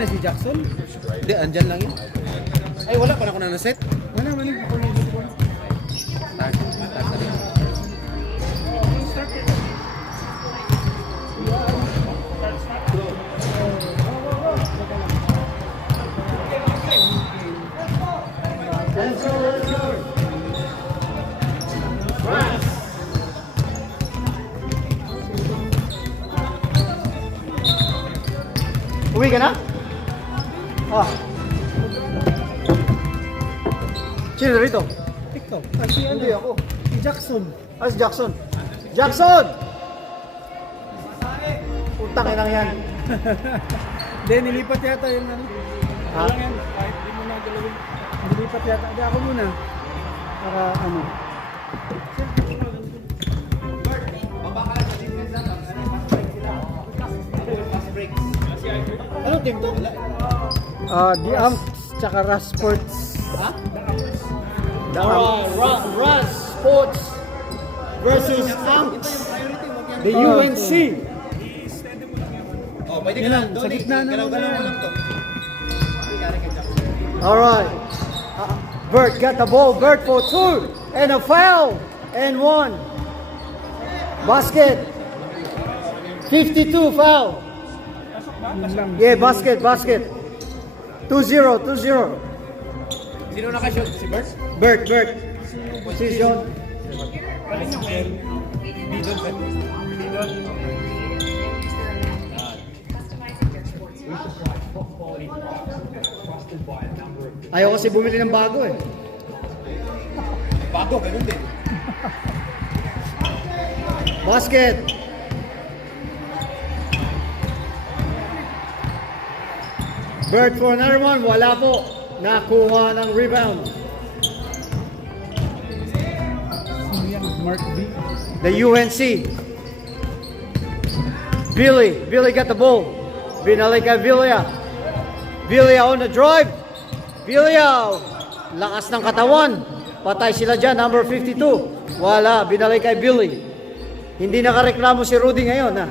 na si Jackson? Hindi, andyan lang yun. Ay, wala pa na ako na naset. Wala, mali. Ako na dito ko. Uwi ka na? Ah. Sino rito? TikTok. Si ano? Hindi ako. Si Jackson. Ah, si Jackson. Jackson! Utang inang yan. Hindi, nilipat yata yung ano. Ha? Walang yan. Kahit di mo na galawin. Nilipat yata. Hindi, ako muna. Para ano. Ano team to? The Amps, tsaka Rush Sports. Ha? The Amps. Rush Sports versus Amps. The UNC. Oh, pwede ka Yan lang. lang, sa gitna na Galaw-galaw mo lang to. Alright. Bert got the ball. Bert for 2. And a foul. And 1. Basket. 52 foul. Yun lang. Yeah, basket. 2-0. Sino nakashoot? Si Bert? Bert. Position. Ayaw kasi bumili ng bago eh. Bago, ganun din. Basket. Bert for another one. Wala po. Nakuha ng rebound. Sino yan? Mark B. The UNC. Billy got the ball. Binalik kay Villa. Villa on the drive. Villa. Lakas ng katawan. Patay sila dyan. Number 52. Wala. Binalik kay Billy. Hindi nakareklamo si Rudy ngayon. Ha?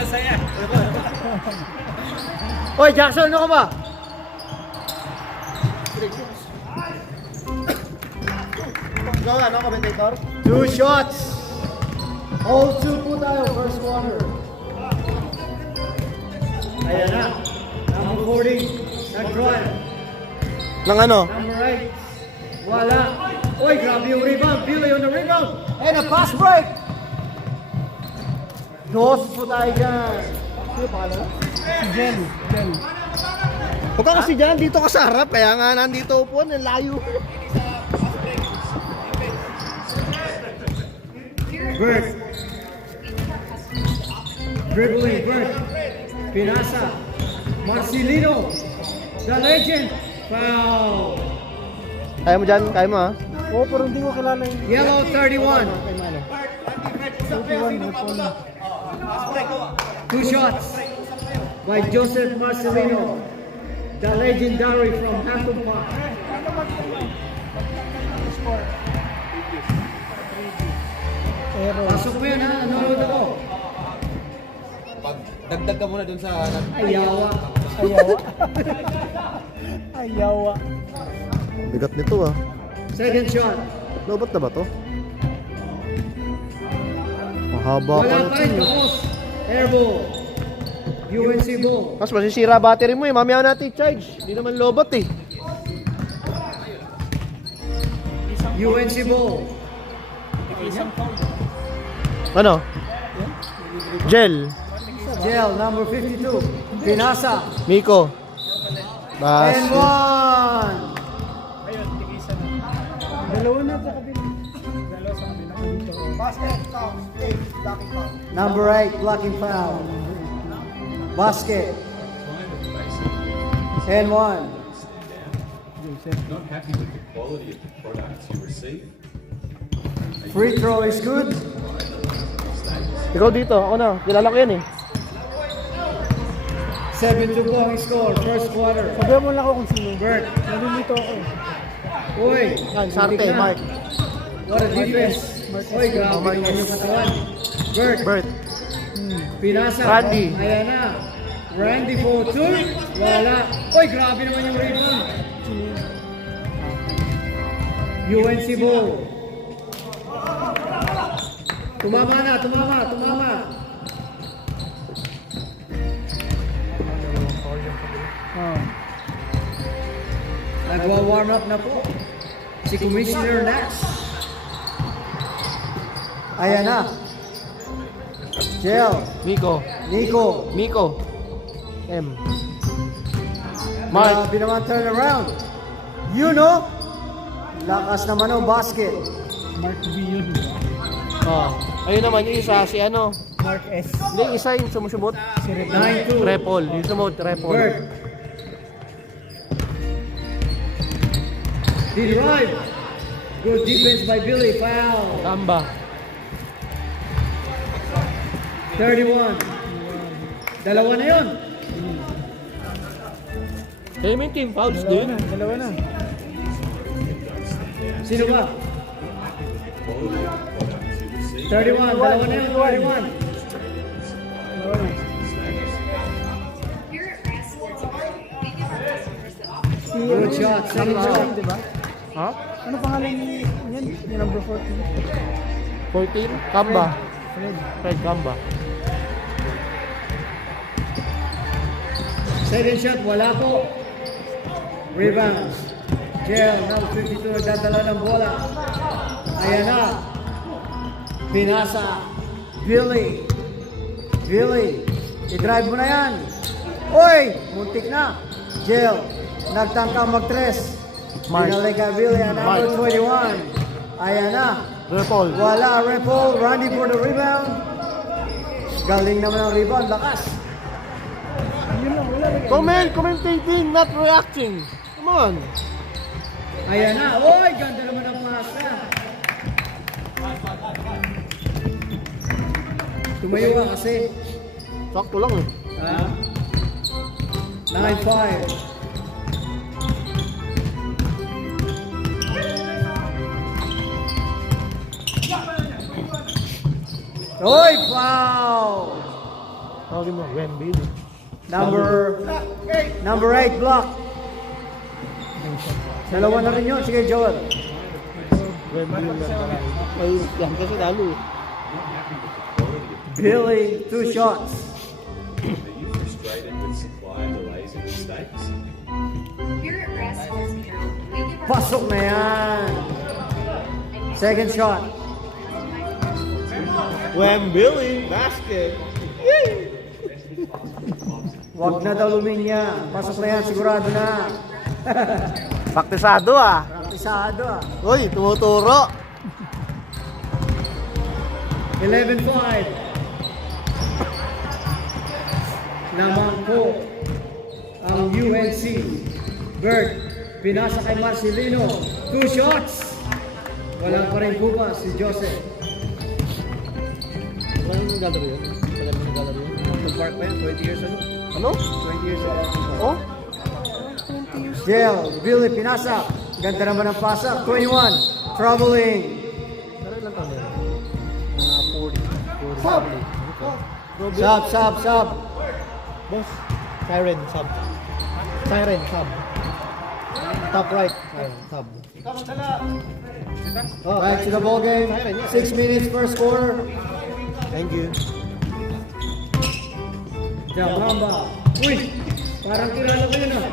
Masaya. Hoy, Jackson, ano ka ba? Ikaw, ano, commentator? 2 shots. All 2 po tayo. First quarter. Ayan na. Number 40. Nag-drive. Nang ano? Number 8. Wala. Oy, grabe yung rebound. Billy on the rebound. And a pass break. Dos po tayo dyan. Sino pala? Si Jel. Huwag ka kasi dyan, dito ka sa harap. Kaya nga nandito upuan, ang layo. Bert. Dribbling, Bert. Pinasa. Marcelino. The legend. Foul. Kaya mo dyan, kaya mo ha? Oo, pero hindi ko kilala yung... Yellow 31. 2 shots by Joseph Marcelino. The legendary from Hampton Park. Pero... Pasok mo yan ha, nanonood ako. Pag dagdag ka muna dun sa... Ayawa. Ayawa. Bigat nito ah. Second shot. Lobat na ba to? Mahaba Wala pa rin tapos. Airball. UNC ball. Mas masisira battery mo eh. Mamaya natin i-charge. Hindi naman lobat eh. UNC ball. Ano? Gel. Gel, number 52. Pinasa. Miko. And Bas. 1. Dalawa na sa kabila. Dalawa sa kabila. Dito. Number 8, blocking foul. Basket. And 1. Not happy with the quality of the products you receive? Free throw is good. Ikaw dito. Ako na. Kilala ko yan eh. 7-2 po ang score, first quarter. Sabihan mo lang ako kung sino. Bert. Nalilito ako eh. Uy, Sarte, hindi ka. Mark. What a defense. Uy, grabe yung kanyang katawan. Bert. Bert. Pinasa. Randy. Ayan na. Randy for two. Wala. Oy, grabe naman yung rebound. UNC ball. Tumama na, tumama. Oh. Nagwa-warm up na po si Commissioner Nash. Ayan na. Jel, Miko. Nico. M. Mark. Naman turn around. You know, lakas naman ang basket. Mark V yun. Oh. Ayun naman yung isa si ano. Mark S. Hindi yung isa yung sumusubot. Si Red. 9-2. Repol. Yung sumot, Repol. Bird. The drive. Good defense by Billy. Foul. Kamba. 31. Dalawa na yun. Kaya may team fouls din. Dalawa na. Sino ba? 31. Dalawa na yun. 31. Dalawa na. Si, Good shot. Second shot. Di ba? Ha? Ano pangalan ni yan? Yung number 14. 14? Kamba. Fred. Fred Kamba. Second shot. Wala po. Rebound. Jel. Now 52. Nagdadala ng bola. Ayan na. Pinasa. Billy. I-drive mo na yan. Oy! Muntik na. Jel. Nagtangka mag-tres. Pinalik ka Billy. Number 21. Ayan na. Repol. Wala. Repol. Randy for the rebound. Galing naman ang rebound. Lakas. Yun lang, wala na. Commentating, not reacting. Come on. Ayan na. Oy! Ganda naman ang pasa. Tumayo ka kasi. Sakto lang eh. Ha? 9-5. Oy! Foul! Tawagin mo, Wemby. Number 8 block. Dalawa na rin yun. Sige, Joel. Wemby lang. Ay, yan kasi lalo eh. Billy, 2 shots. Are you frustrated with supply delays and mistakes? Here at Rest Healthcare, we give our Pasok na yan. Second shot. Wemby, basket. Wag na daw luminya. Pasok na yan. Sigurado na. Praktisado ah. Praktisado ah. Uy, tumuturo. 11-5. Naman po ang UNC. Bird, pinasa kay Marcelino. 2 shots. Walang pa rin kupa si Joseph. Wala yung gallery yun. Wala yung gallery yun. Nag-park pa yan, 20 years ago. Ano? 20 years ago. Oh? Jel, Billy, pinasa. Ganda naman ang pasa. 21. Troubling. Pero ilan taon na yun? 40. Sub. Boss, siren, sub. Siren, sub. Top right, siren, sub. Back to the ball game. 6 minutes first quarter. Thank you. Jabamba. Uy, parang kilala ko yun ah.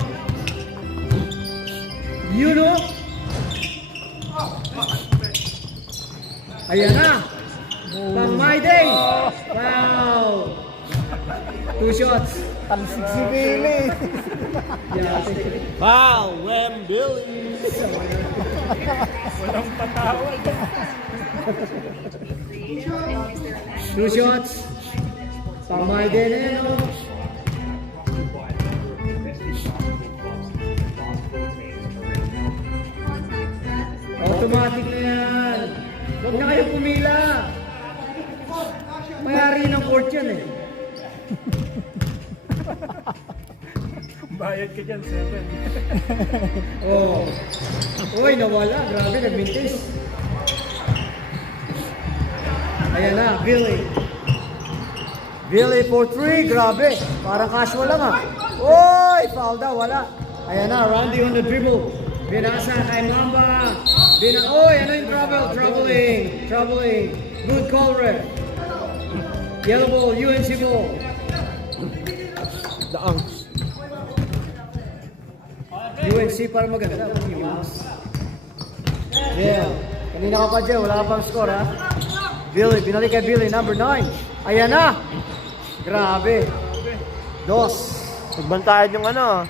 You know? Ayan na. Pang my day. Wow. 2 shots. Talsik si Billy. Yeah. Wow, Wemby. Walang patawad. 2 shots. Pang my day na yan oh. Automatic na yan. Huwag na kayo pumila. Mayari ng court yan eh. Bayad ka dyan, 7. Oh. Uy, nawala. Grabe, nagmintis. Ayan na, Billy. Billy for 3, grabe. Parang casual lang ah. Oy, foul daw, wala. Ayan na, Randy on the dribble. Binasa kay Mamba. Oy, ano yung trouble? Troubling. Good call, ref. Yellow ball, UNC ball. Daang. UNC para maganda. Yeah. Kanina ka pa dyan, wala ka pang score ha. Billy, binalik kay Billy, number 9. Ayan na. Grabe. 2. Nagbantayan yung ano.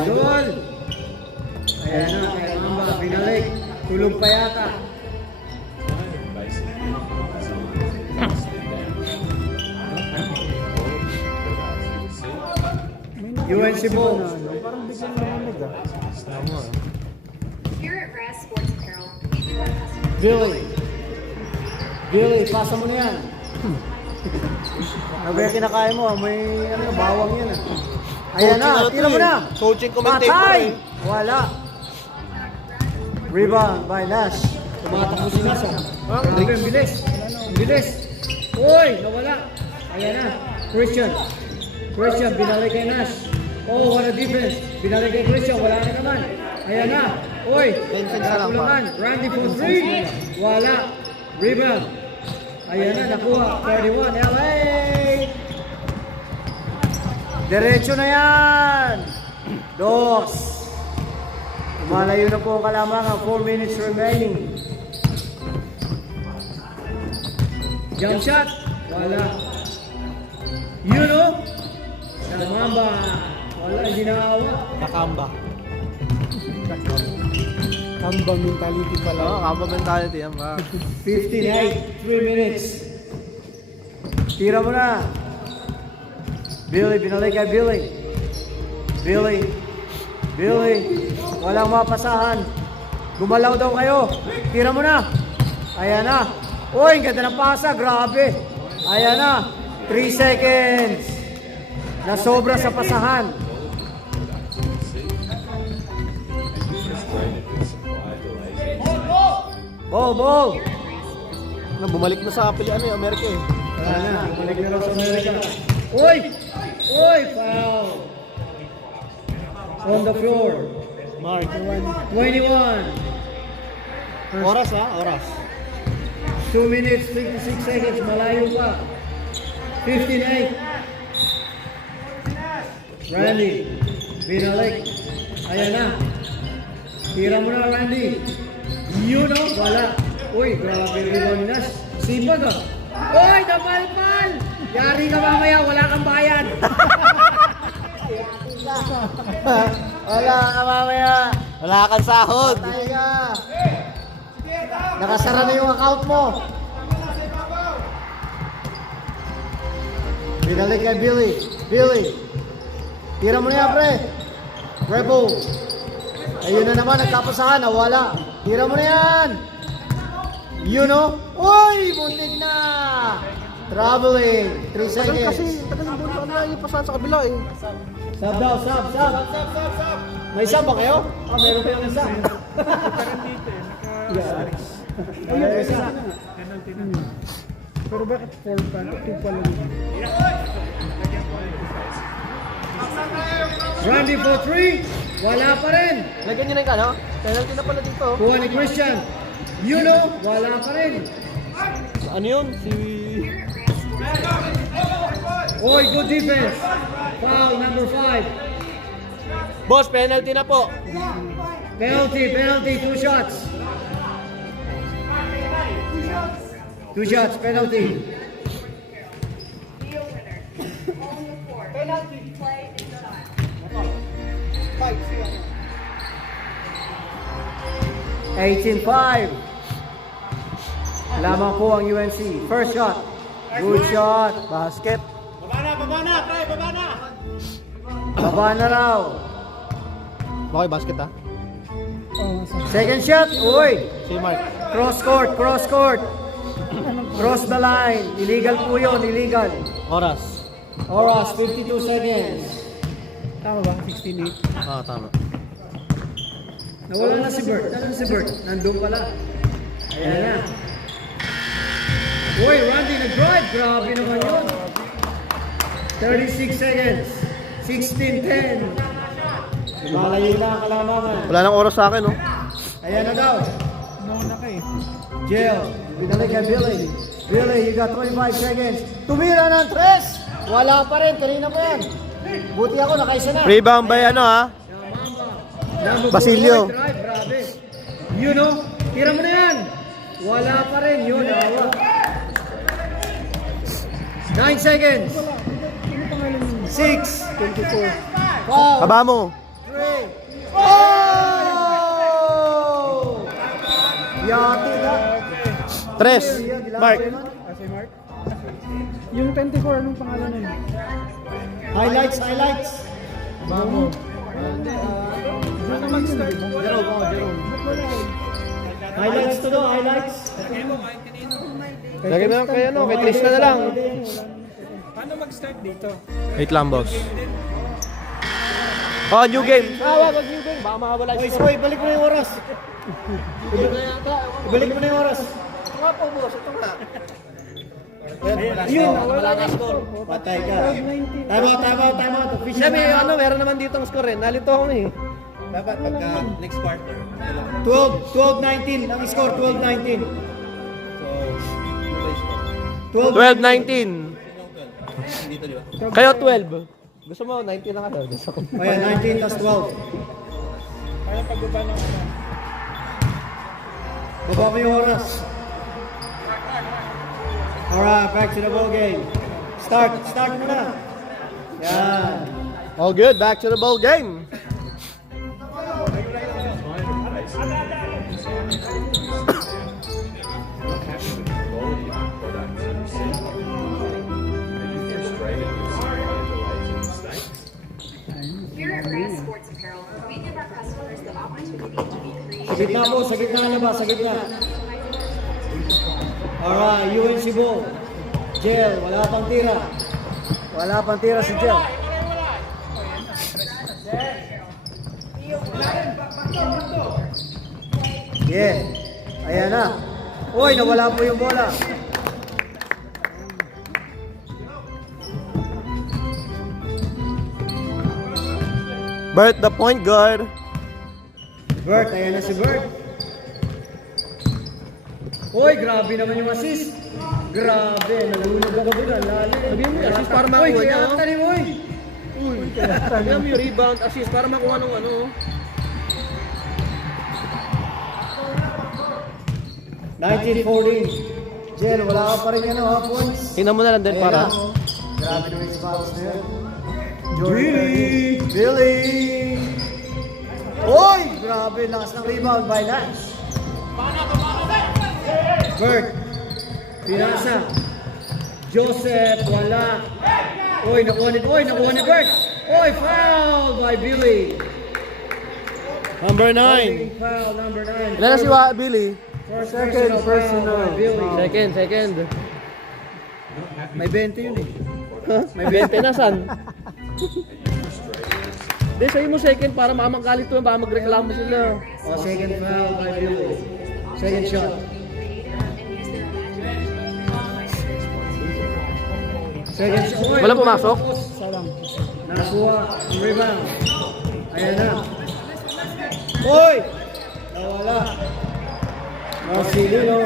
Idol. Ayan na, kay Mamba, binalik. Tulog pa yata. UNC ball. Parang biglang narinig ah. Here at Raz Sports Apparel, we do our customers. Billy, pasa mo na yan. Ano ba yung kinakain mo? May ano, bawang yan ah. Ayan na, tira mo na. Coaching commentator Patay! eh. Wala. Rebound by Nash. Tumatakbo si Nash ah. Grabe, ang bilis. Ang bilis. Uy, nawala. Ayan na. Christian, binalik kay Nash. Oh, what a defense. Binalik kay Christian, wala na naman. Ayan na. Uy, nakulangan. Randy for 3. Wala. Rebound. Ayan na, nakuha. 31, LA. Diretso na yan. 2. Lumalayo na po ang kalamangan. 4 minutes remaining. Jump shot. Wala. You know? Mamba. Wala, hindi nakawa. Nakamba. Kamba mentality pala. Oo, kamba mentality yan ba? 58, 3 minutes. Tira mo na. Billy, binalik kay Billy. Billy. Walang mapasahan. Gumalaw daw kayo. Tira mo na. Ayan na. Uy, ang ganda ng pasa. Grabe. Ayan na. 3 seconds. Nasobra sa pasahan. Frustrated with supply delays. Ball. Na, bumalik na sa pilihan eh, Amerika eh. Ayan na. Bumalik na raw sa Amerika. Uy, foul. On the floor. Mark. 21. Oras ha, oras. 2 minutes, 56 seconds. Malayo pa. 59. Randy. Binalik. Ayan na. Tira mo na, Randy. You know, wala. Uy, grabe rebound ni Nash. Sipag ah. Uy, napalpal! Yari ka mamaya, wala kang bayad. Wala ka mamaya. Wala kang sahod. Patay ka. Nakasara na yung account mo. Binalik kay Billy. Tira mo na yan, pre. Rebel. Ayun na naman, nagtapasahan. Wala. Tira mo na yan. You know? Uy, buntig na. Traveling. 3 seconds. Kasi, tagal ng buwan na yung pasahan sa kabila eh. Sub daw, sub. May sub ba kayo? Meron kayong isa. Ayun, isa. Pero bakit 4 pa? 2 pa lang. Randy for 3. Wala pa rin. Lagyan nyo na yung ano? Penalty na pala dito. Kuha ni Christian. You know, wala pa rin. Ano yun? Si... Here at Raz Sports Apparel. Oy, good defense. Foul number 5. Boss, penalty na po. Penalty, 2 shots. 2 shots, penalty. Wheel winner. All on the floor. Play and shot. 18-5. Lamang po ang UNC. First shot. Good shot. Basket. Baba na raw. Bakit basket ha? Second shot. Uy. Si Mark. Cross court. Cross the line. Illegal po yun. Illegal. Oras. 52 seconds. Tama ba? 16-8. Ah, tama. Nawala na si Bert. Nasaan si Bert? Nandun pala. Ayan na. Uy, Randy nag-drive. Grabe naman yun. 36 seconds. 16-10. Malayo na ang kalamangan. Wala nang oras sa akin, no? Ayan na daw. Nauna ka eh. Jill, binalik kay Billy. Billy, you got 25 seconds. Tumira ng 3. Wala pa rin. Kanina pa yan. Buti ako, nakaisa na. Rebound by ano, ha? Basilio. Drive, grabe. You know, tira mo na yan. Wala pa rin. Yun, awa. 9 seconds. 6. 24. 5. Haba mo. 3. Oh! Yati na. 3. Mark. Kasi Mark. Yung 24, anong pangalan nun? Highlights, highlights. Bango. Doon naman start. Highlights to do, highlights. Lagay mo lang kay ano, kay Tristan na lang. Paano mag-start dito? Wait lang, boss. Oh, new game. Wag new game. Baka mawala Boys, boy, balik mo na yung oras. Balik mo na yung oras. Nga po, boss. Ito nga. Yun, wala na score. Patay ka. Tama, tama, tama. Official Sabi, na. ano, meron naman dito ang score eh. Nalito ako eh. Dapat pagka next quarter. 12-19 ang score, 12-19. So, 12-19. dito di ba? Kayo 12. Gusto mo, 19 lang ano? Gusto ko. Kaya 19 plus 12. Kaya pagbaba ng ano? Baba mo yung oras. Alright, back to the ball game. Start mo na. Yan. All good, back to the ball game. Quality of products and received. Are you frustrated with supply delays and mistakes? Here at Grass Sports Apparel, we give our customers the opportunity to be Sa creative. gitna po, sa gitna na ba? Sa gitna. Alright, UNC ball. Jel, wala pang tira. Wala pang tira si Jel. Yeah. Ayan na. Uy, nawala po yung bola. Bert, the point guard. Bert, ayan na si Bert. Uy, grabe naman yung assist. Grabe, nalunod ang kabulan. Sabihin mo yung assist para Uy, makuha niya, kaya oh. tanim mo eh. Sabihan mo yung rebound, assist para makuha nung ano. 19-14. Jel, wala ka pa rin ano ha, points. Tingnan mo na lang din Ayan para. na, oh. Grabe naman yung fouls na yun. Billy! Uy! Grabe, lakas ng rebound by Lance. Bert. Pinasa. Joseph, wala. Uy, nakuha ni Bert. Uy, foul by Billy. Number 9. Foul number 9. Ilan na si Billy? Second personal. Billy. Second. May 20 yun eh. May 20 na, san? Hindi, sa'yo mo second para makamangkalit to, baka magreklamo sila. Oh, second foul by Billy. Second shot. Second shot. Uy, Walang pumasok? Salang. Nakakuha. Rebound. Ayan na. Uy! Nawala. Marcelo.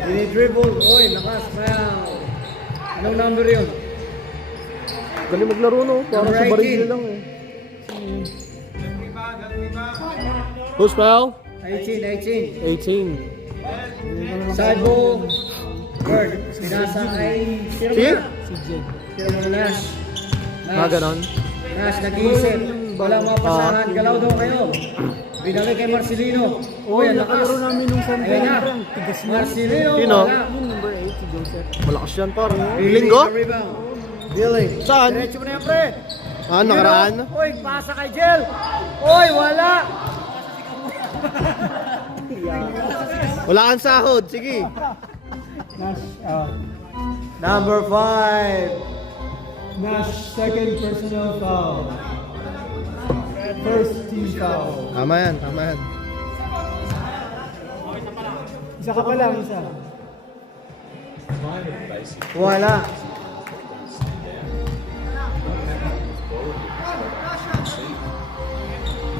Dinidribble. Uy, nakas. Foul. Anong number yun? Galing maglaro, no? Parang Number sa 18. baril lang eh. Who's foul? 18. 18. Side ball. Bird. Pinasa kay... Sino Si? ba? Sino ba Nash? Mga ganon. Nash, nag-iisip. Walang mapasahan. Galaw daw kayo. Binalik kay Marcelino. Uy, ang lakas. Nakalaro namin nung San Ayan na. Pedro. Tigas mo. Marcelino. Sino? wala. Yung number 8 si Joseph. Malakas yan, par. Billy Linggo? na rebound. Billy. Saan? Diretso mo na yan, pre. Ah, nakaraan? Uy, pasa kay Jel. Uy, wala. Wala kang sahod, sige. Nash, Number 5. Nash, second personal foul. First team foul. Tama yan. Isa ka pa lang, isa. kind of basic Wala.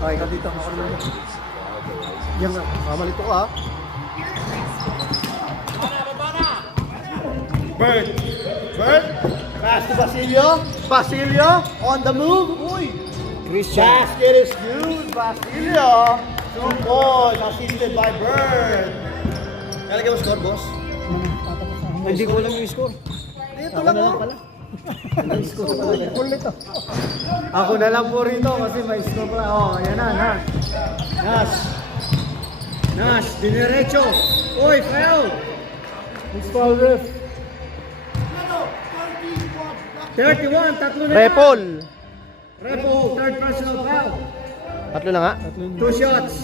Ay, ka dito. Ako naman. Yan nga. Mamalito ka. Bird. Bird. Pass to Basilio. Basilio on the move. Uy. Christian. Basket is good. Basilio. 2 points assisted by Bird. Nalagyan mo score, boss? Hindi ko alam yung score. Dito lang mo. Full ito. Ako na lang po rito kasi may score pa. Oh, ayan na, Nash. Nash. Nash, diniretso. Uy, foul. It's foul ref. 31, tatlo na Repol. yan. Repo, third personal foul. Tatlo na nga. 2 shots.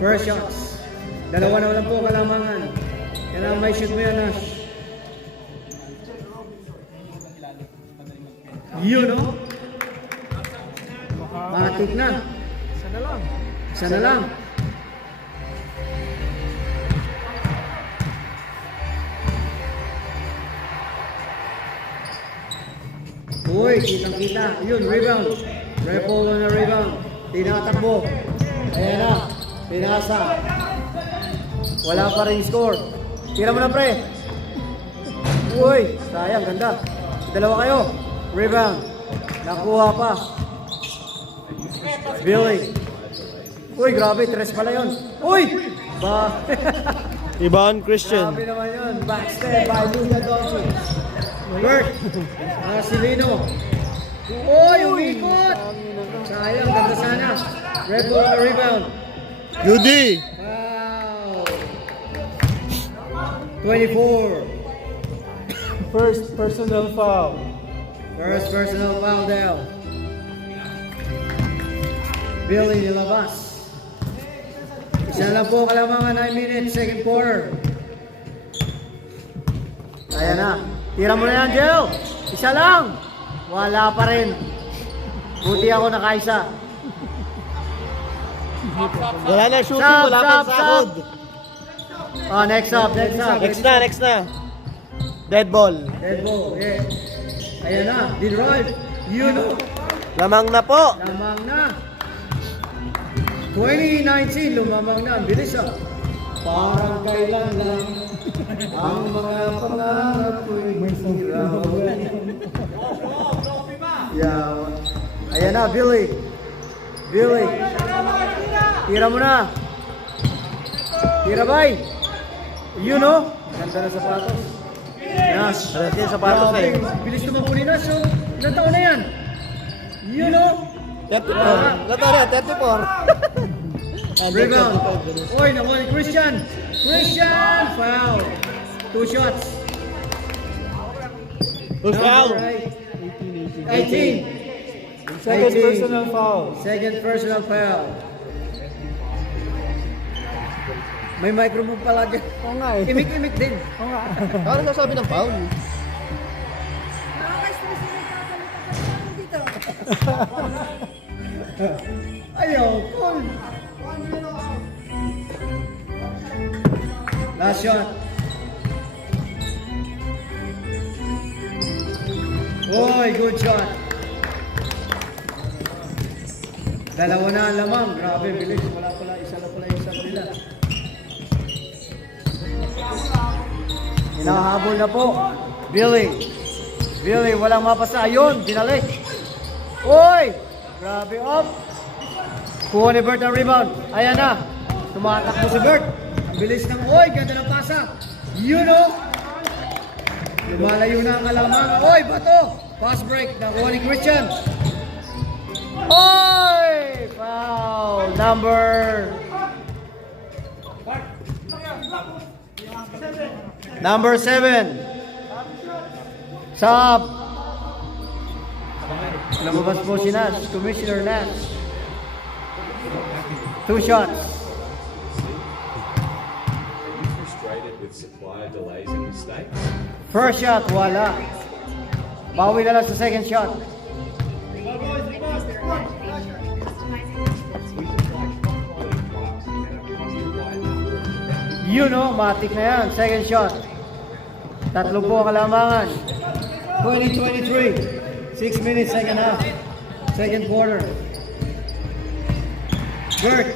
First shots. Dalawa na lang po kalamangan. Kailangan may shoot mo yan, Nash. Yun, no? Matik na. Isa na lang. Isa na lang. Uy, kitang-kita. Yun, rebound. Repo na rebound. Tinatakbo. Ayan na. Pinasa. Wala pa rin score. Tira mo na, pre. Uy, sayang, ganda. Dalawa kayo. Rebound. Nakuha pa. Billy. Uy, grabe. 3 pala yun. Uy! Ba? Iban Christian. Grabe naman yun. Backstep by Luka Doncic. Bert. Marcelino. Uy, umikot. Sayang, ganda sana. Red ball na rebound. Judy. Wow. 24. First personal foul. First personal foul down. Billy nilabas. Isa lang po kalamangan, 9 minutes, second quarter. Ayan na. Tira mo na yan, Jel. Isa lang. Wala pa rin. Buti ako nakaisa. Wala na shooting. Stop, Wala pa stop, sahod. Oh, next up, next up. Next na. Dead ball. Dead ball, yeah. Ayan na, drive. You know. Lamang na po. Lamang na. 2019, lumamang na. Ang bilis ah. Parang kailan lang ang mga pangarap ko'y mahirapan. Yeah. Ayan na, Billy. Billy. Tira mo na. Tira, bay. You know. Ganda na sapatos. Nash. Alas yung sapatos eh. Bilis naman po ni Nash. Oh. Ilang taon na yan? You know. 34. Latara, 34. Rebound. Oy, nakuha ni Christian. Christian! Foul. 2 shots. Who's foul? 18. Second 18. personal foul. Second personal foul. May microphone pala dyan. Oo nga eh. Imik-imik din. Oo nga. Ano nasabi ng foul? Ayaw, cool. Last shot. Oy, good shot. Dalawa na ang lamang. Grabe, bilis. Wala pala, isa na pala yung shot nila. Hinahabol na po. Billy. Billy, walang mapasa. Ayun, binalik. Oy! Grabe, up. Kuha ni Bert ang rebound. Ayan na. Tumatakbo si Bert. Ang bilis ng oy. Ganda ng pasa. You know. Lumalayo na ang kalamang. Oy, bato. Pass break. Nakuha ni Christian. Oy! Foul. Number 7. Sub. Lumabas po si Nash. Commissioner Nash. 2 shots. frustrated with supplier delays and mistakes. First shot, wala. Bawi na lang sa second shot. Yun o, matik na yan. Second shot. Tatlo po ang kalamangan. 20-23. 6 minutes, second half. Second quarter. Bert.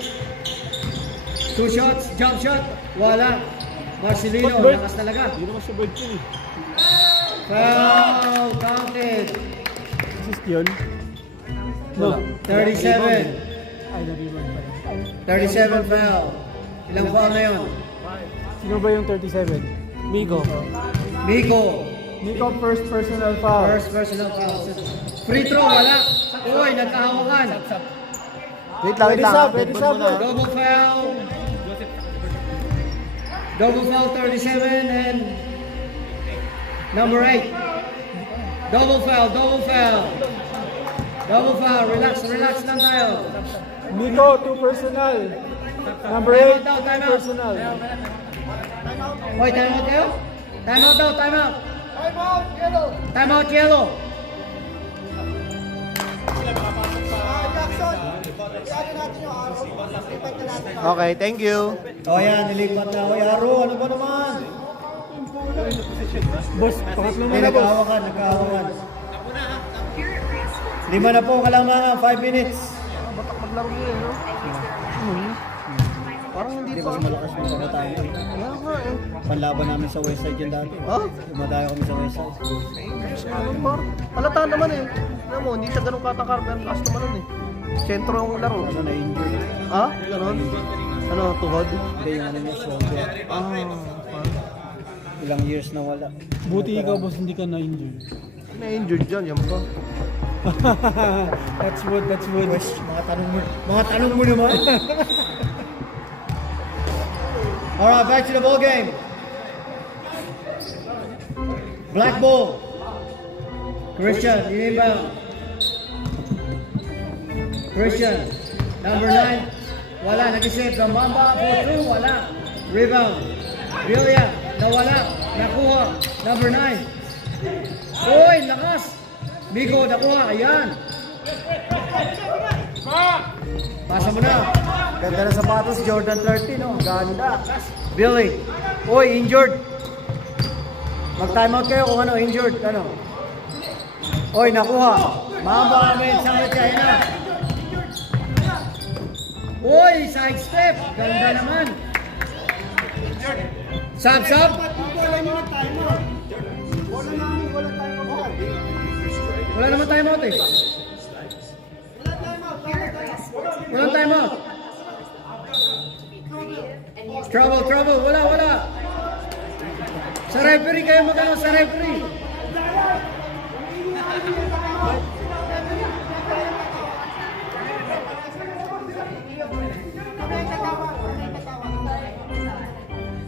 2 shots, jump shot. Wala. Marcelino, lakas talaga. Hindi naman siya bird yun eh. Foul, counted. Assist yun? No. 37. Ay, na-rebound pa rin. 37 foul. Ilang foul na yun? Sino ba yung 37? Migo. Miko. Migo, first personal foul. First personal foul. Free throw, wala. Uy, nagkahawakan. Wait lang, wait lang. Pwede sub. Double foul. Double foul 37 and number 8. Double foul, double foul. Double foul, relax, relax lang tayo. Migo, 2 personal. Number 8, 2 personal. Hoy, time out kayo? Time out daw, time out. Time out, yellow. Okay, thank you. O yan, nilipat na. Hoy, Aro, ano ba naman? Boss, pangatlo mo Hindi, na, boss. nagkahawakan, nagkahawakan. 5 na po kalamangan, 5 minutes. Maglaro yun, no? Parang hindi Hindi pa. mas malakas mo pa tayo. Kaya nga eh. Panlaban namin sa Westside yun dati. Ha? Dumadayo kami sa Westside. Ano ba? Halata naman eh. Alam mo, hindi siya ganun katakar. Pero taas naman nun eh. Sentro ang laro. Ano na-injured? Ha? Ganon? Ano, tuhod? Hindi, yung ano niya, shoulder. Ilang years na wala. Buti ikaw, boss, hindi ka na-injured. Na-injured dyan, yan ba? That's wood, that's wood. Mga tanong mo naman. Alright, back to the ball game. Black ball. Christian, inbound. Christian, number 9. Wala, nag-isip. Gambamba, 4-2, wala. Rebound. Villa, nawala. Nakuha. Number 9. Uy, lakas. Migo, nakuha. Ayan. Pasa mo na. Ganda na sapatos, Jordan 13, no? Ganda. Billy. Uy, injured. Mag-timeout kayo kung ano, injured. Ano? Uy, nakuha. Mamba kami, sangit siya. Ayan na. Uy, side step. Ganda naman. Sab. Wala naman timeout eh. Walang timeout. Trouble. Wala. Sa referee kayo magano sa referee.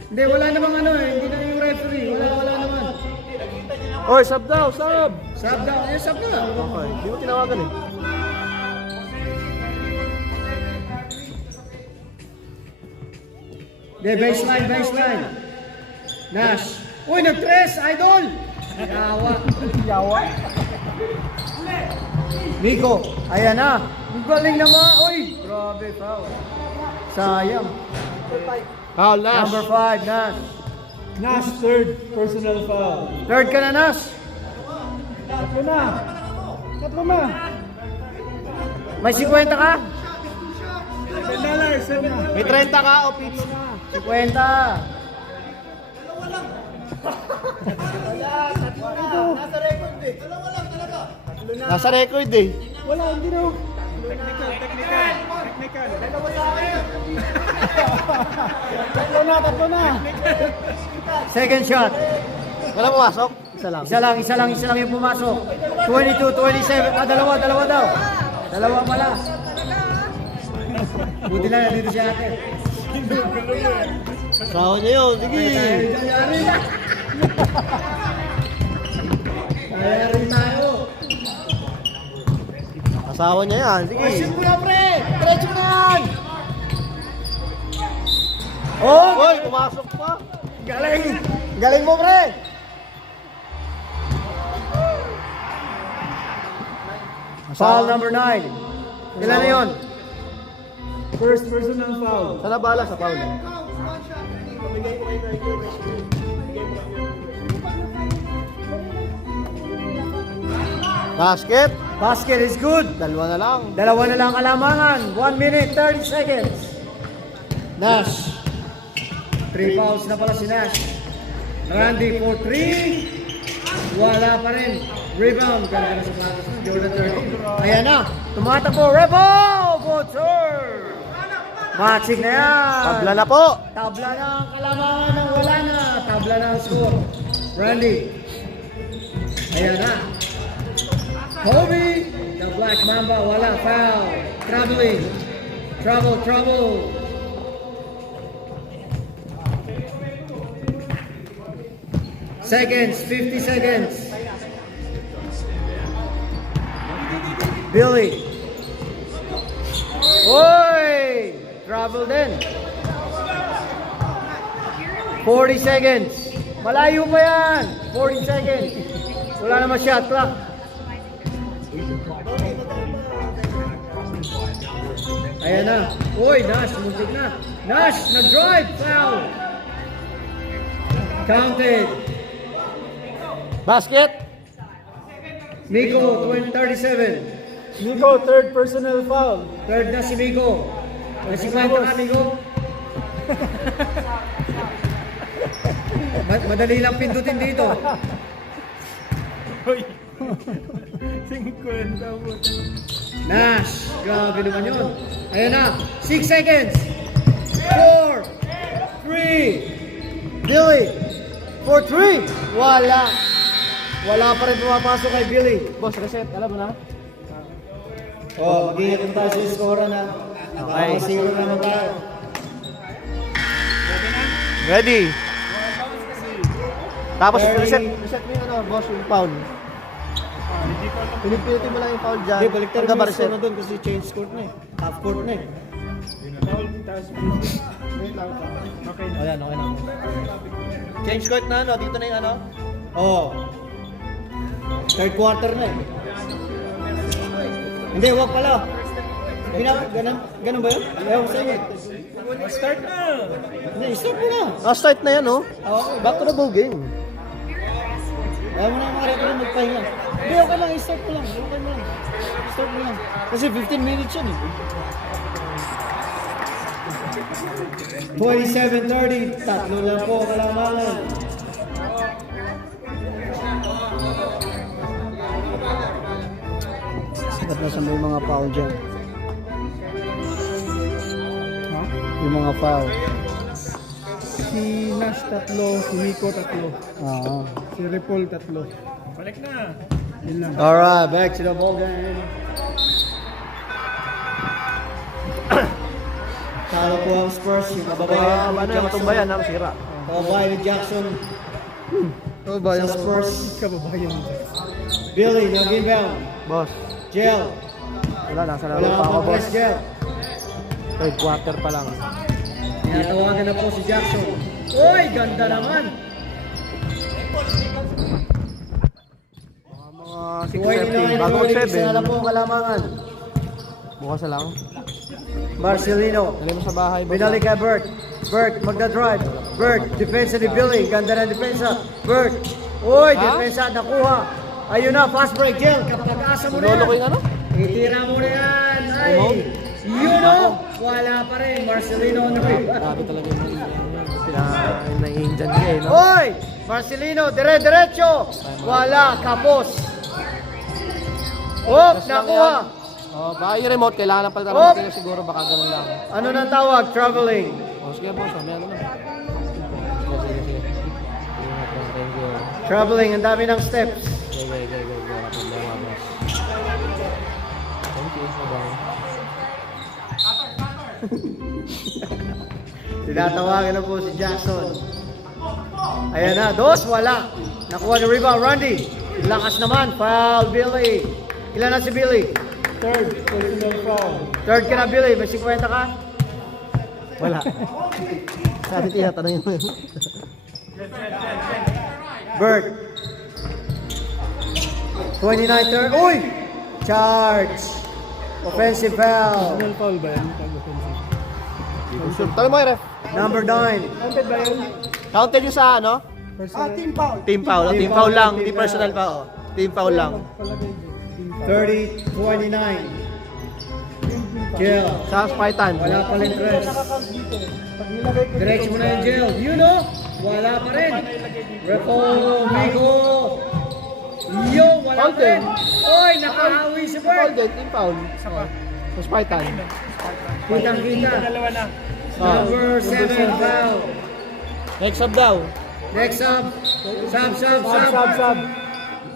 Hindi, wala namang ano eh. Hindi na yung referee. Wala naman. Oy, sub daw, sub! Sub down. Eh, sub na. Okay, hindi mo tinawagan eh. De, baseline. Nash. Uy, nag-tres, idol! Yawa. Miko, ayan na. Ang galing naman. Uy, grabe, foul. Sayang. Foul, Nash. Number 5, Nash. Nash, third personal foul. Third ka na, Nash. Tatlo na. May 50 ka? $10. May 30 ka o pips? 50. Nasa record eh. Wala, hindi na. Tatlo na. Second shot. Wala pumasok? Isa lang yung pumasok. 22-27. Dalawa daw. Dalawa pala. Buti lang nandito si ate. Sawa niya yun, sige. Ayari tayo. Asawa niya yan, sige. Shoot mo na, pre! Diretso mo na yan! Oh! Hoy, pumasok pa. Galing mo, pre! Foul number 9. Ilan na yun? First personal foul. Sana bala sa foul. Basket. Basket is good. Dalawa na lang. Dalawa na lang kalamangan. 1 minute, 30 seconds. Nash. 3 fouls na pala si Nash. Randy for 3. Wala pa rin. Rebound. Ganda na sa platos ng Jordan 13. Ayan na. Tumatakbo. Rebound. Good serve. Matching na yan. Tabla na po. Tabla na ang kalamangan ng wala na. Tabla na ang score. Randy. Ayan na. Kobe. The Black Mamba. Wala. Foul. Traveling. Trouble. Seconds. 50 seconds. Billy. Oy! Travel din. 40 seconds. Malayo pa yan. 40 seconds. Wala naman shot clock. Ayan na. Uy, Nash, muntik na. Nash, nag-drive. Foul. Counted. Basket. Miko, 37. Nico, third personal foul. Third na si Miko. Nasikwento ka, Miko? Madali lang pindutin dito. Uy. 50 mo. Nash, grabe naman yun. Ayan na, 6 seconds. 4, 3, Billy, for 3. Wala. Wala pa rin pumapasok kay Billy. Boss, reset. Alam mo na? Oh, mag-ingat na tayo sa score na. Okay. Zero naman tayo. Ready. Tapos Reset reset mo yung ano, boss, yung foul. Pinipitin mo lang yung foul dyan. Hindi, balik tayo Pagka mo ma-reset. na doon kasi change court na eh. Half court na eh. Foul, taas wait lang. Okay na. Ayan, okay na. Change court na ano, dito na yung ano. Oo. Third quarter na eh. Hindi, wag pala. Ganun ba yun? Ayaw ko sa inyo. Start na. Hindi, start mo na. Start na yan, oh. Okay, Back to the ball game. Ayaw mo na mga referee magpahinga. Hindi, okay lang. I-start mo lang. Okay mo lang. Start mo lang. Kasi 15 minutes yun eh. 27-30. Tatlo lang po kalamangan. Sagat na sa may mga foul dyan. Yung mga foul. Si Nash 3, si Nico 3, Ah. si Repol 3. Balik na. Yun lang. Alright, back to the ball game. Talo po ang Spurs, yung kababayan Ano yung matumbayan, ha? Masira. Kababayan ni Jackson Ano ba sa yung Spurs. Kababayan. Billy, nag-inbound. Boss? Gel. Wala, nasa Wala laro pa kang ako, boss. press gel. Third quarter pa lang. Tinatawagan na po si Jackson. Uy, ganda naman. Mga 29 bago 30, isa na lang 7. po ang kalamangan. Bukas na lang. Marcelino. Dali mo sa bahay, boss. Binalik kay Bert. Bert, magda-drive. Bert, depensa ni Billy. Ganda ng depensa. Bert. Uy, depensa, nakuha. Ayun na, fast break, Gel. Kapag-asa mo na Lolo ko yan. yung ano? Itira mo na yan. Ay, Remote? yun o. Wala pa rin. Marcelino on the rebound. Grabe talaga yung na-Indian ka eh, no? Oy! Marcelino, dire-diretso. Wala, kapos. Op, nakuha. Oh, baka yung remote, kailangan ng palitan Oh! ng siguro, baka ganun lang. Ano nang tawag? Traveling. Oh, sige boss, may ano na. Sige. Ingat lang, thank you. Traveling, ang dami ng steps. Go. Wala problema, boss. Thank you, bye-bye. Tinatawagan na po si Jackson. Ayan na, dos, wala. Nakuha ng rebound, Randy. Lakas naman, foul, Billy. Ilan na si Billy? Third personal foul. Third ka na, Billy. May 50 ka? Wala. Sabi tiya, tanongin mo yun. Bert. 29 third. Uy! Charge. Offensive foul. Personal foul ba yan? Pag offensive. Tanong mo yung ref. number 9. Counted ba yun? Counted yung sa ano? Team foul. Team foul. Team Team foul foul, lang, team hindi foul. personal foul. Team foul lang. 30-29. Jill. Sa Spartan. Wala pa rin Chris. Nakakount dito eh. Pag nilagay ko Diretso mo na yung Jill. You know, wala pa rin. Repolo, Miko. Yo, wala pa rin. Oy, nakahawi si Foul Bert. din, team foul. Sa Spartan. Kitang-kita. dalawa na. Number 7 foul. Next up daw. Next up, sub. Sub.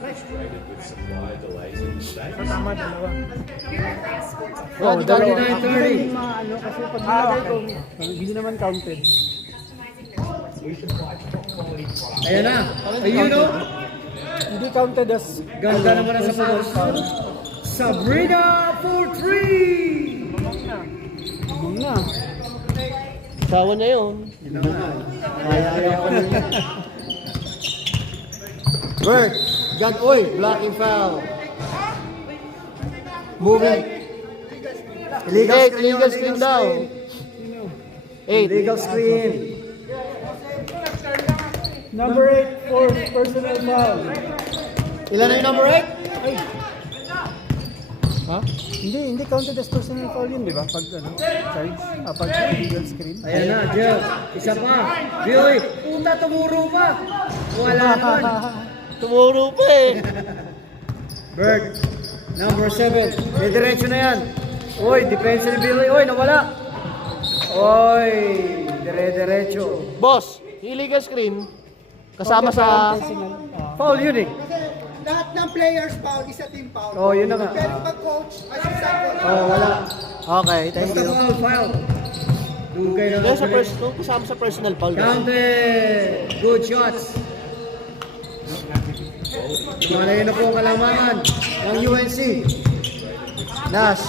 Frustrated with supply delays and mistakes. Tama, dalawa. Oh, Oh, dalawa. 39-30. Ano, kasi pag nilagay ko, hindi naman counted. Ayan na. Ayun o. Hindi counted as Ganda naman na sa foul. Sabrina for 3. Ibang na. Sawa na yun. Kaya ko na. Bert, God, oy, blocking foul. Moving. Illegal screen daw. 8. Illegal screen. Number 8 for personal foul. Ilan na yung number 8? Ha? Hindi counted as personal foul yun, di ba? Pag charge, pag illegal screen. Ayan na, Jill. Isa pa. Billy, puta, tumuro pa. Wala naman. Tumuro pa eh. Bert, number 7. May diretso na yan. Oy, depensa ni Billy. Oy, nawala. Oy, dire-diretso. Boss, illegal screen. Kasama sa... Foul yun eh. Lahat ng players foul, isa team foul. Oh, yun na nga. Pero pag coach, assistant coach, Oh, wala. Okay, thank Basta you. foul. Dugay na Yan sa lang. kasama sa personal foul. Counted. Good shots. Malayo na po ang kalamanan ng UNC. Nash.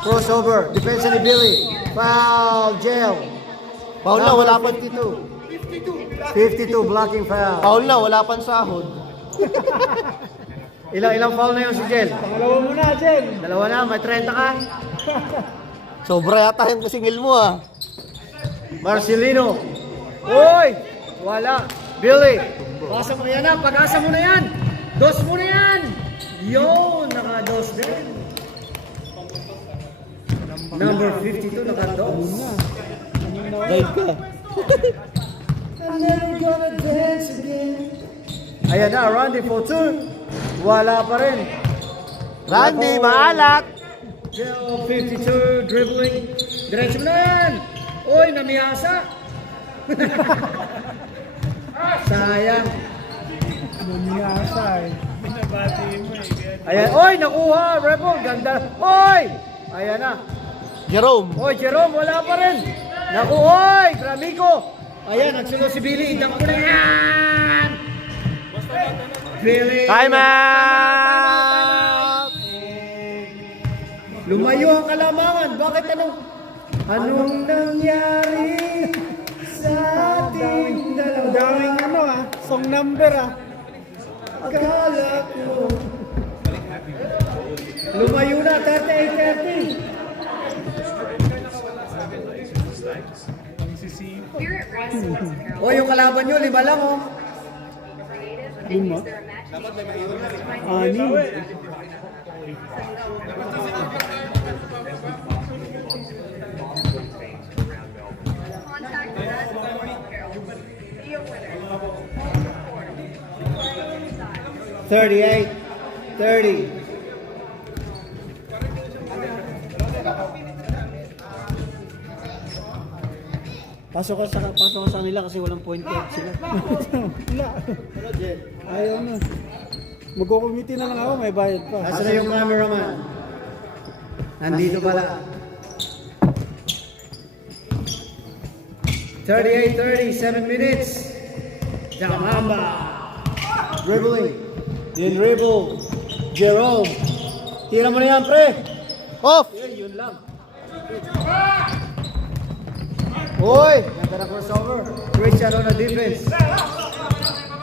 Crossover. Defense ni Billy. Foul. Jail. Foul na, wala pa. 52 blocking foul. Foul na, wala pang sahod. Ilang foul na yun si Jel? Pangalawa mo na, Jen. Dalawa na, may 30 ka. Sobra yata yung kasingil mo ah. Marcelino. Uy! Wala. Billy. Pasa mo na yan na. Pag-asa mo na yan. Dos mo na yan. Yo, naka-dos din. Number 52, naka-dos. Guide ka. I'm never gonna dance again. Ayan na, Randy for 2. Wala pa rin. Randy, maalat. Jel 52, dribbling. Diretso mo na yan. Uy, namiyasa. Sayang. Manyasa eh. Binabati mo eh. Ayan, oy, nakuha, Rebel, ganda. Oy! Ayan na. Jerome. Oy, Jerome, wala pa rin. Naku, oy, Gramico. Ayan, nagsunod si Billy. Idang ko na yan. Billy. Time out! Lumayo ang kalamangan. Bakit anong nangyari sa ating dalawa? Daming ano ah, song number ah. Akala ko. Lumayo na, 38-30. Here at Rest, what's apparel? O, yung kalaban nyo, 5 lang, oh. Creative and use their imagination. Anim. Contact Rest What's Apparel. Be a winner. 38-30. Pasok ka sa nila kasi walang point guard sila. Wala. Ayaw na. Magkukumiti na lang ako, may bayad pa. Asa na yung cameraman? Nandito pala. 38-30, 7 minutes. Jamamba. Dribbling. Then dribble. Jerome. Tira mo na yan, pre. Off! Yun lang. Uy! Ganda na crossover. Christian on the defense.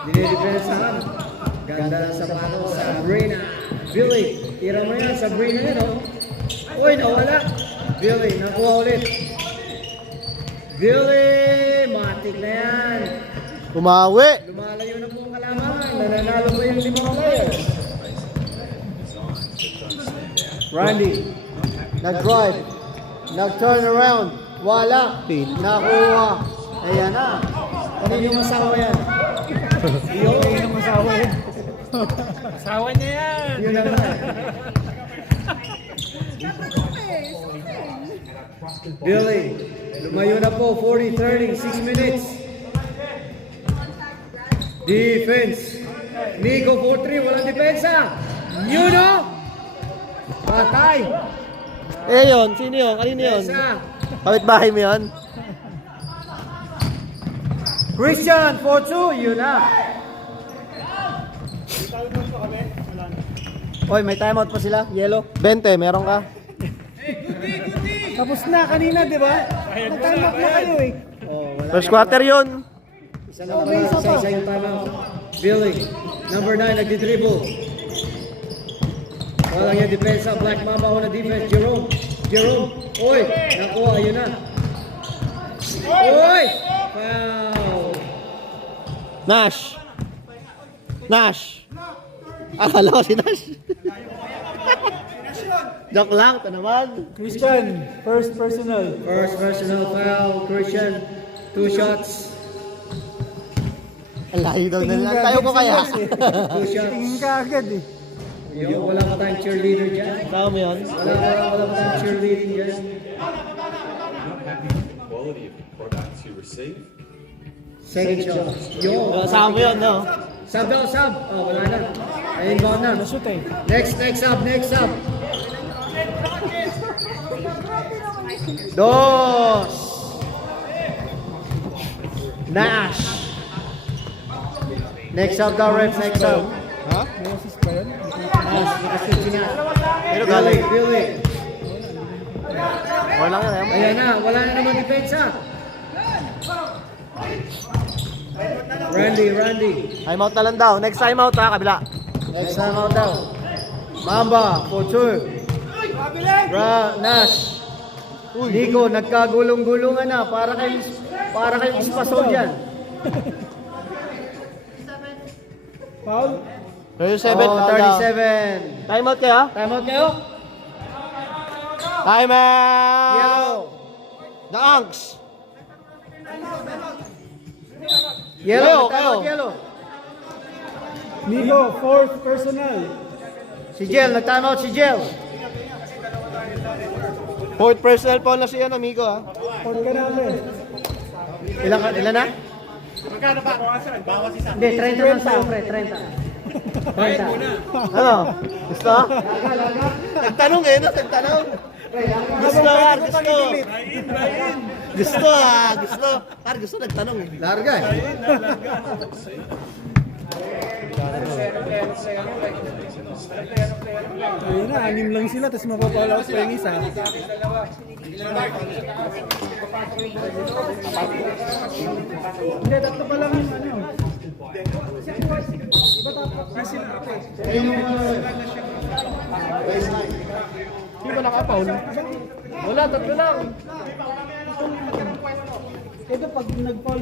Dinidefense saan? Ganda ng sapatos. Sabrina. Billy. Tira mo yan. Sabrina yun, oh. Uy, nawala. Billy, nakuha ulit. Billy! Matik na yan. Umawi. Lumalayo na po ang kalaman. Nananalo po yung 5 players. Randy. Nag-drive. Nag-turn around. Wala. Nakuha. Ayan na. Kanino yung asawa yan? Iyo. Yung asawa yun. Asawa niya yan. Yun naman. Billy. Lumayo na po. 40-30. 6 minutes. Defense. Nico 4-3. Walang depensa. Yun o. Patay. Eh yun, sino yun? Kanino yun? Depensa. Kapit bahay mo yun? Christian 4-2. Yun na. Oy, may timeout pa sila. Yellow. 20, meron ka? Tapos na kanina, di ba? Nag-time up na kayo eh. Oh, wala. First quarter yun. Isa lang pala. Isa yung timeout. Billy. Number 9. Nagdi-dribble. Walang yung depensa. Black Mamba on the defense. Jerome. Jerome. Oy. Nakuha. Ayun na. Oy. Foul. Nash. Nash. Akala ko si Nash. Joke lang, ito naman. Christian, first personal. First personal foul. Christian. 2 shots. Ang layo daw na lang. Tayo ko kaya. 2 shots. Tingin ka agad eh. Yo, wala pa tayong cheerleader dyan. Kaya mo yun? Wala pa tayong cheerleading dyan. Not happy with the quality of the products you receive? Second shot. Yo. Kasama mo yun, no? Sub daw, sub. Oh, wala na. Ayun ba na. Nashoot eh. Next sub, next sub. Dos. Nash. Next sub daw, ref. Next sub. Ha? May assist ba yun? Nash, nakashoot siya. Pero Billy, galing. Billy. Wala lang yan. Ayan na, wala na naman depensa. Randy. Timeout na lang daw. Next timeout ha, kabila. Next time out daw. Mamba, 4-2. Nash. Nico, nagkagulong-gulungan na. Para kayong espasol dyan. Foul? 37 Oh, foul daw. 37. Timeout kayo? Time out kayo? Timeout! Yellow. The Anks. Yellow, Kayo, time out kayo. yellow. Nico, fourth personal. Si Jel, nag-time out si Jel. Fourth personal foul na siya, amigo ha. Fourth ka namin. Ilan na? Hindi, 30 lang sa'yo, pre, 30. 30. Ano? Gusto? Nagtanong eh, no? Nagtanong. Gusto ha, gusto. Gusto ha, gusto. Par, gusto nagtanong eh. Larga eh. Ayun na, 6 lang sila, tapos mapapalaot pa yung isa. Hindi, tatlo pa lang yung ano. Hindi ba nakapaul? Wala, tatlo lang. Ito pag nag-foul,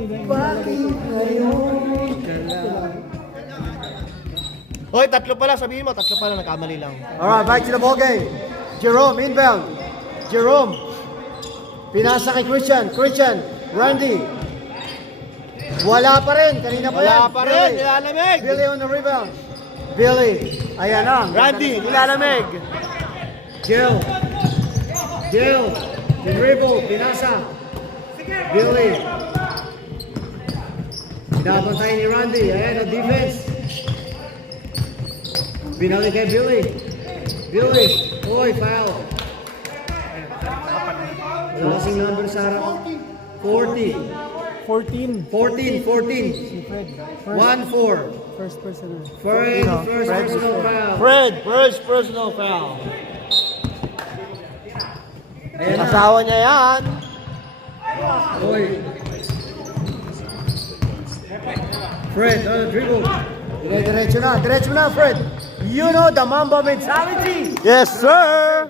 Hoy, tatlo pala, sabihin mo, tatlo pala, nagkamali lang. Alright, back to the ball game. Jerome, inbound. Jerome. Pinasa kay Christian. Christian. Randy. Wala pa rin. Kanina pa yan. Wala pa rin, Billy. nilalamig. Billy on the rebound. Billy. Ayan na. Randy, nilalamig. Jill. Dribble. Pinasa. Billy. Pinapantay ni Randy. Ayan ang defense. Binalik kay Billy. Oy, foul. Wala kasing number sa harap. 40. 14. 14. Si Fred. 1-4. First personal. First personal foul. Fred, first personal foul. Ayan na. Asawa niya yan. Oy. Fred, dribble. Diretso na, Fred. You know the Mamba mentality. Yes, sir.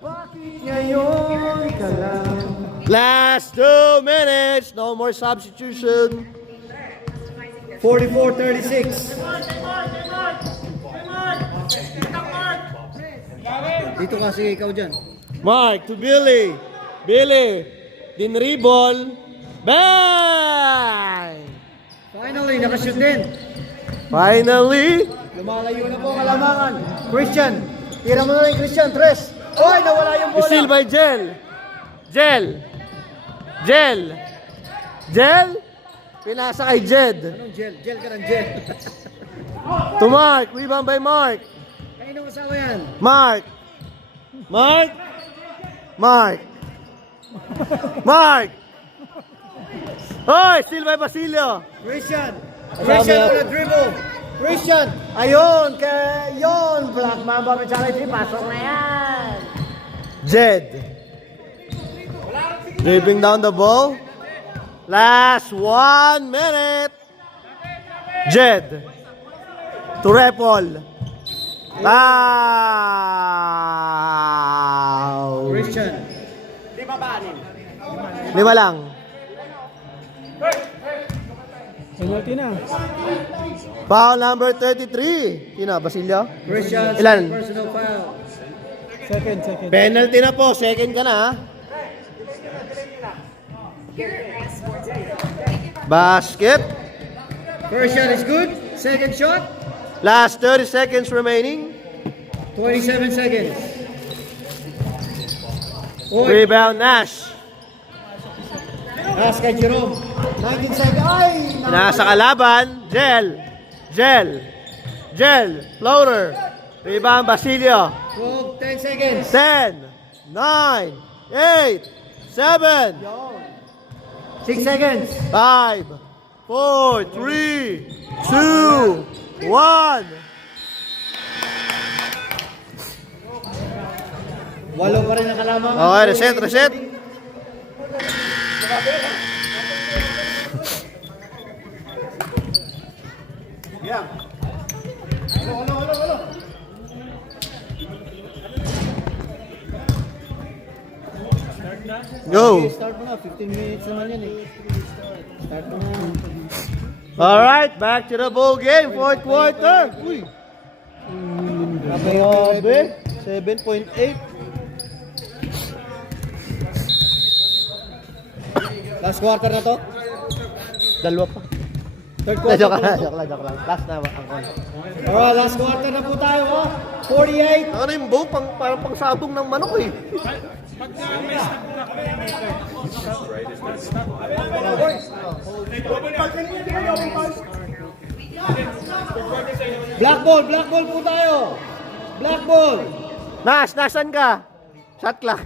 Bakit ngayon ka lang Last 2 minutes. No more substitution. 44-36. Dito kasi ikaw dyan. Mark to Billy. Billy. Dinribol. Bang! Finally, nakashoot din. Finally. Lumalayo na po ang kalamangan. Christian. Tira mo na rin, Christian. Tres. Oy, nawala yung bola. Steal by Jel. Jel. Jel. Jel. Pinasa kay Jed. Anong gel? Gel ka ng gel. To Mark. Rebound by Mark. Kainong asawa yan? Mark. Mark. Mark. Mark. Hoy, steal by Basilio. Christian. Christian on the dribble. Christian. Ayun. Yun. Black Mamba mentality. Pasok na yan. Jed. Dribbling down the ball. Last 1 minute. Jed. To Repol. Wow. Christian. 5 lang. Penalty na. Foul number 33. Sino? Basilio? Christian. Ilan? Personal foul. Second. Penalty na po. Second ka na. Ha? Basket. First shot is good. Second shot. Last 30 seconds remaining. 27 seconds. Oy. Rebound Nash. Pass kay Jerome. 19 seconds. Ay! Nasa kalaban. Jel. Jel. Jel. Floater. Rebound Basilio. 12, 10 seconds. 10, 9, 8, 7, 6 seconds. 5, 4, 3, 2, 1. Walo pa rin ang kalamangan. Okay, reset. Go. Start mo na. 15 minutes naman yan eh. Start mo na. Alright, back to the ball game. Fourth quarter. Uy. Grabe. 7.8. Last quarter na to. Dalawa pa. Third quarter. Joke lang. Last na ang on. Alright, last quarter na po tayo. 48. Ano yung bow? Parang pang sabong ng manok eh. Black ball po tayo. Black ball. Nash, nasan ka? Shot clock.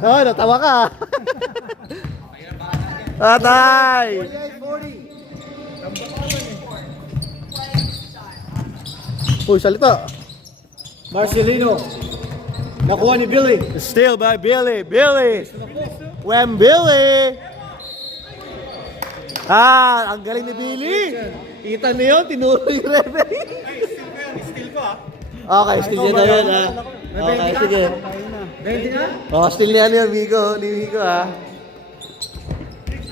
Oh, natawa ka. Atay! 48-40. Uy, salita. Marcelino. Nakuha ni Billy. Steal by Billy. Billy. When Billy. Ah, ang galing ni Billy. Kita niyo yun, tinuro yung referee. Steal ko Okay, steal niya na yun ha. Okay, sige. 20 na? Oh, steal niya yun, Vico. Ni Vico ha.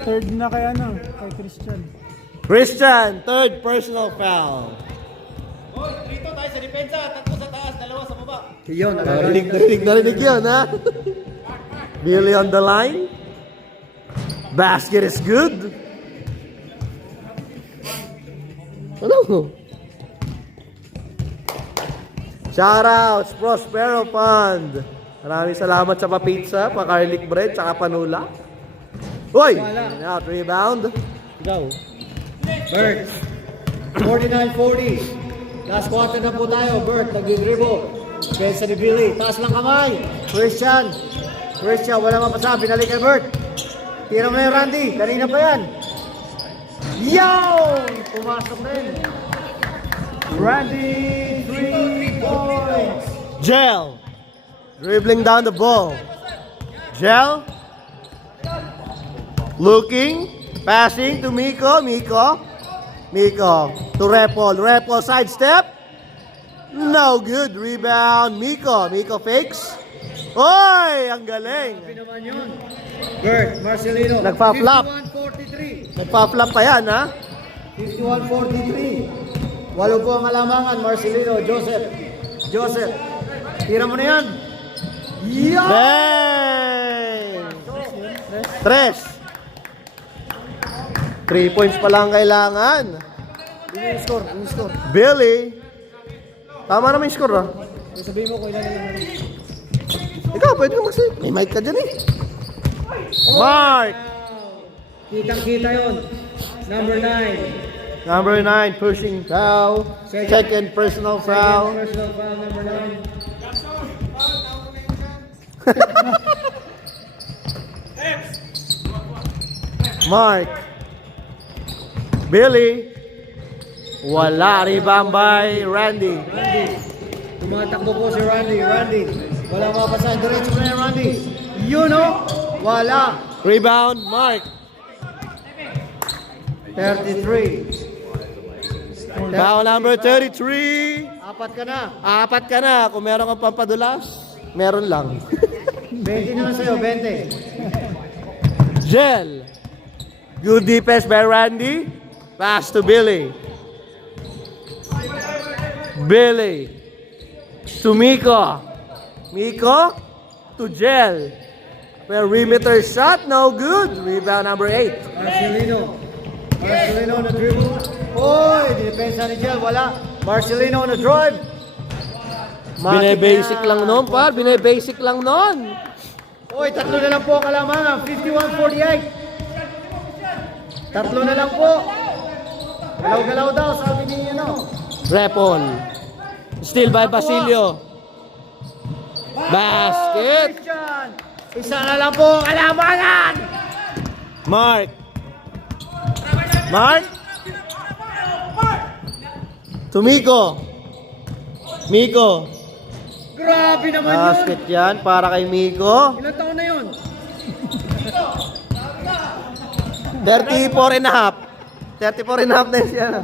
Third na kay kay Christian. Christian, third personal foul. Yun, Narinig yun, ha? Billy on the line. Basket is good. Ano? Shoutouts, Prospero Fund. Maraming salamat sa pa-pizza, pa-garlic bread, tsaka panula. Uy! Out, rebound. Go. Bert. 49-40. Last quarter na po tayo. Bert, nag-dribble. Kesa ni Billy. Taas lang kamay. Christian, wala mapasa. Binalik kay Bert. Tira mo na yung Randy. Kanina pa yan. Yo! Pumasok na yun. Randy, 3 points. Gel. Dribbling down the ball. Gel. Looking. Passing to Miko. Miko to Repol. Repol sidestep. No good. Rebound. Miko fakes. Oy, ang galing. Naman yun. Bert Marcelino. Nagpa-flop. 51-43. Nagpa-flop pa yan, ha? 51-43. Walo po ang alamangan. Marcelino. Joseph. Tira mo na yan. Yeah! Bang! 3 points pa lang kailangan. Score. Billy. Tama naman yung score, ha? Sabihin mo kung ilan na lang. Ikaw, pwede ka mag-save. May mic ka dyan, eh. Mark! Kitang-kita yun. Number 9. Number 9, pushing foul. Second personal foul. Personal foul, number 9. Mark. Billy. Wala. Rebound by Randy. Tumatakbo po si Randy. Wala mapasahin. Diretso na yung Randy. You know? Wala. Rebound, Mark. 33. Foul number 33. Apat ka na. Apat ka na. Kung meron kang pampadulas, meron lang. 20 na lang sa'yo. 20. Gel. Good defense by Randy. Pass to Billy. Billy. To Miko. Miko to Gel. Perimeter shot, no good. Rebound number 8. Marcelino on the dribble. Oy, depensa ni Gel. Wala. Marcelino on the drive. Bine-basic lang noon, par. Bine-basic lang noon. Oy, tatlo na lang po ang kalamangan. 51-48. Tatlo na lang po. Galaw-galaw daw, sabi ni Repol. Still by Basilio. Basket. Christian. Isa na lang po ang kalamangan. Mark. To Miko. Grabe naman yun. Basket yan para kay Miko. Ilang taon na yun? 34 and a half. 34 and a half na yun siya.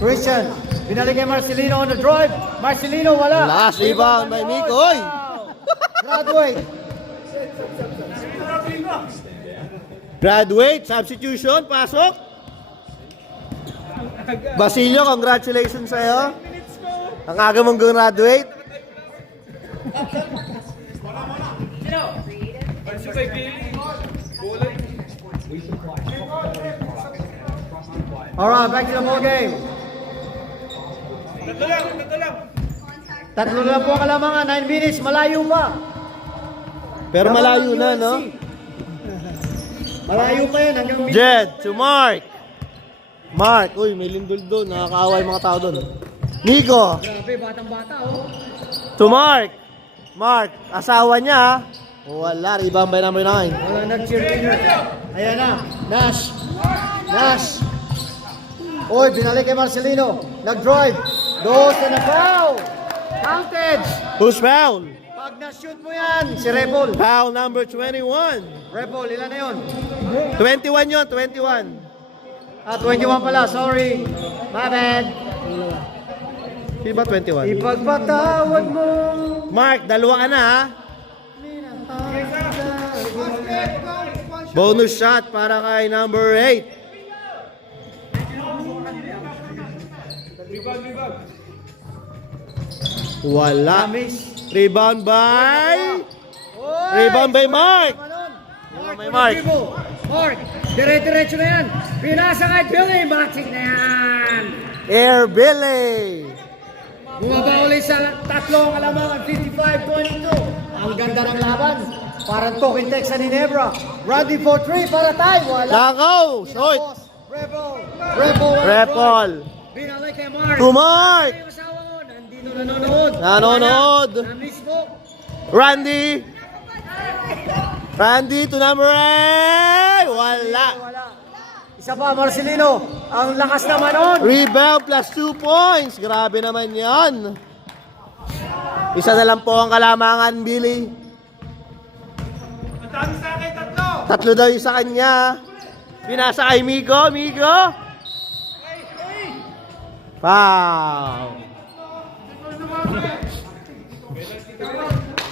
Christian, binalik kay Marcelino on the drive. Marcelino, wala. Last rebound by Miko. Oy! Graduate, substitution, pasok. Basilio, congratulations sa'yo. Ang aga mong graduate. Alright, back to the ball game. Tatlo lang po ang kalamangan. 9 minutes, malayo pa. Pero malayo na, no? Malayo pa yan hanggang minutes. Jed to Mark. Uy, may lindol doon. Nakakaawa yung mga tao doon. Nico Grabe, batang-bata oh. to Mark. Asawa niya. Wala, rebound by number 9. Wala nag-cheerleader. Ayan na, Nash. Oy, binalik kay Marcelino. Nag-drive. Dos na foul. Counted. Who's foul? Pag na-shoot mo yan, si Repol. Foul number 21. Repol, ilan na yun? 21 yun, 21. 21 pala, sorry. My bad. Sino ba 21? Ipagpatawad mo. Mark, dalawa ka na, ha? Bonus shot para kay number 8. Wala. Rebound by Mark. Mark, dire-diretso na yan. Pinasa kay Billy, matik na yan. Air Billy. Bumaba ulit sa tatlong kalamangan, 55-22. Ang ganda ng laban. Parang talking text sa Ginebra. Randy for 3 para tayo. Wala. Lakaw. Short. Repol. Binalik kay Mark. To Mark. Yung asawa ko, nandito nanonood. Na-miss mo. Randy to number 8. Wala. Isa pa, Marcelino. Ang lakas naman nun. Rebound plus 2 points. Grabe naman yan. Isa na lang po ang kalamangan, Billy. Tatlo daw yung sa kanya. Pinasa kay Miko. Foul.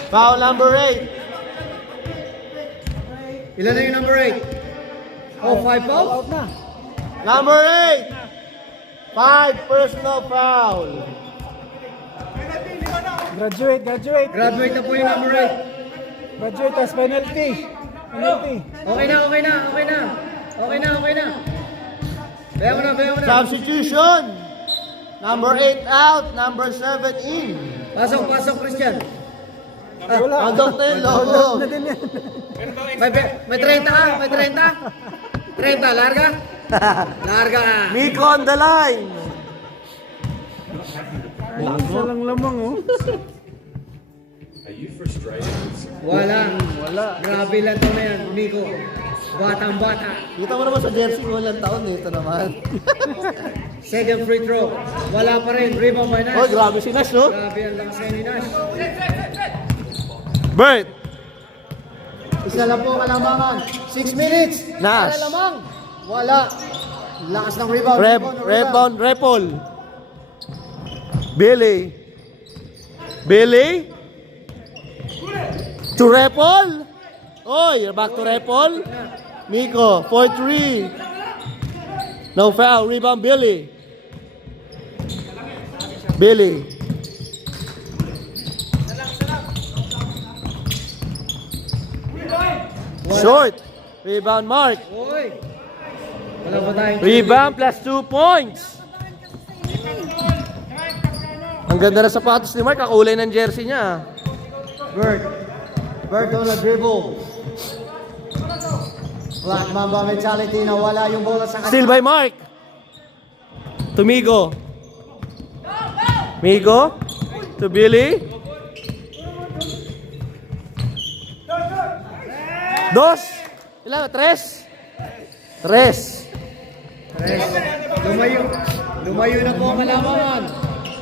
Foul number 8. Ilan na yung number 8? Oh, 5 foul? Out na. Number 8. 5 personal foul. Graduate. Graduate na po yung number 8. Graduate as penalty. Penalty. Okay na. Bayaw mo na. Substitution. Number 8 out. Number 7 in. Pasok, Christian. Wala. Andok tayo, logo. Na din yan. May 30 ka? May 30? 30, larga? Larga. Miko on the line. Isa lang lamang, oh. Are you frustrated? Wala. Grabe lang to na yan, Nico. Batang-bata. Kita mo naman sa jersey, walang taon eh. Ito naman. Second free throw. Wala pa rin. Rebound by Oh, Nash. grabe si Nash, no? Grabe ang lakas ni Nash. Bert. Isa lang po kalamangan. 6 minutes. Nash. Isa lamang. Wala. Lakas ng rebound. Rebound, Repol. Billy. To Repol. Oy, back to Repol. Miko, 4-3. No foul, rebound Billy. Short. Rebound Mark. Oy. Wala ba tayong Rebound plus 2 points. Ang ganda na sapatos ni Mark, kakulay ng jersey niya. Bird on the dribble. Black Mamba mentality na wala yung bola sa kanya. Still by Mark. To Migo. Migo. To Billy. Dos. Ilan? Tres. Lumayo na po ang kalamangan.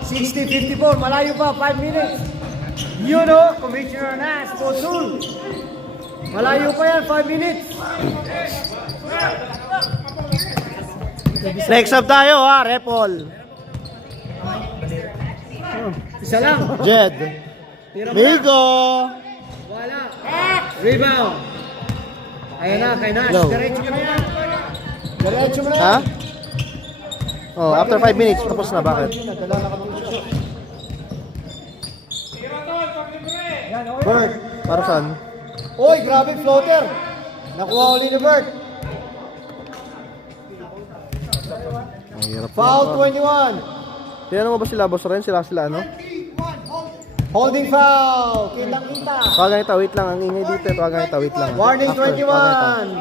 60-54, malayo pa, 5 minutes. Commissioner Nash, Bosul. Malayo pa yan, 5 minutes. Next up tayo ha, Repol. Isa lang. Jed. Migo. Wala. Rebound. Ayan na, kay Nash. Go. Diretso mo na yan. Diretso mo na Ha? yan. Oh, after 5 minutes, tapos na. Bakit? Bird. Para saan? Oy, grabe floater. Nakuha uli ni Bird. Foul 21. Tingnan mo ba sila, Boss Ren? Sila, ano? Holding foul. Kitang-kita. Tawagan ito, wait lang. Ang ingay dito. Tawagan ito, wait lang. Warning After, 21.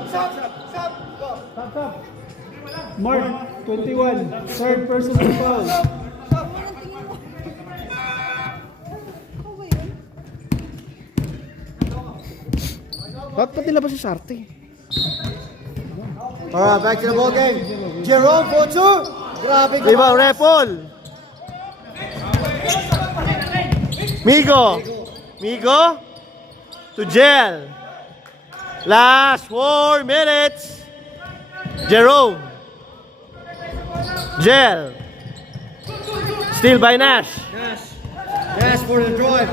Mark, 21. Third personal foul. Ba't nila ba si Sarte? Alright, back to the ball game. Jerome for 2. Grabe ka. Rebound, Repol. Migo. To Gel. Last 4 minutes. Jerome. Gel. Still by Nash. Nash for the drive.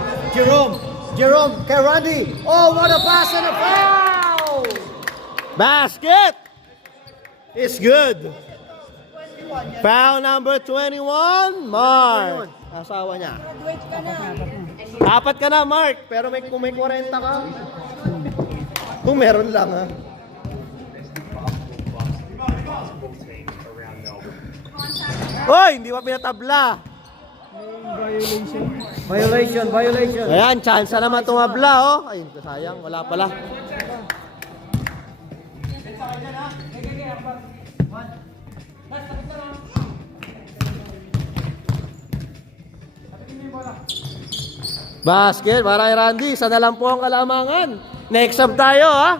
Jerome, kay Randy. Oh, what a pass and a foul! Basket. It's good. Foul number 21, Mark. Asawa niya. Apat ka na, Mark. Pero kung may 40 ka. Kung meron lang, ha. Hoy, hindi pa pinatabla. Violation. Ayan, chance na naman tumabla, oh. Ay, sayang, wala pala. Basket, para kay Randy. Isa na lang po ang kalamangan. Next up tayo, ha?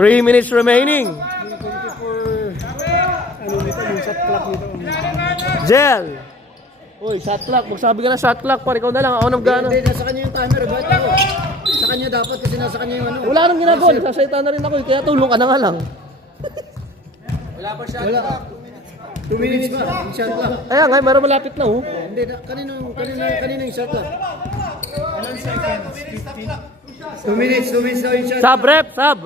3 minutes remaining. Ano nito, yung shot clock nito. Gel. Uy, shot clock. Magsabi ka na shot clock. Par, ikaw na lang. Ako nang gana. Hindi, nasa kanya yung timer. Ba't ako? Sa kanya dapat kasi nasa kanya yung ano. Wala nang ginagawa. Nagsasalita na rin ako. Kaya tulong ka na nga lang. Wala. 2 minutes pa. Yung shot clock. Ayan nga, meron malapit na, oh. Hindi, kanino yung shot clock? 2 minutes daw yung shot. Sub, rep, sub.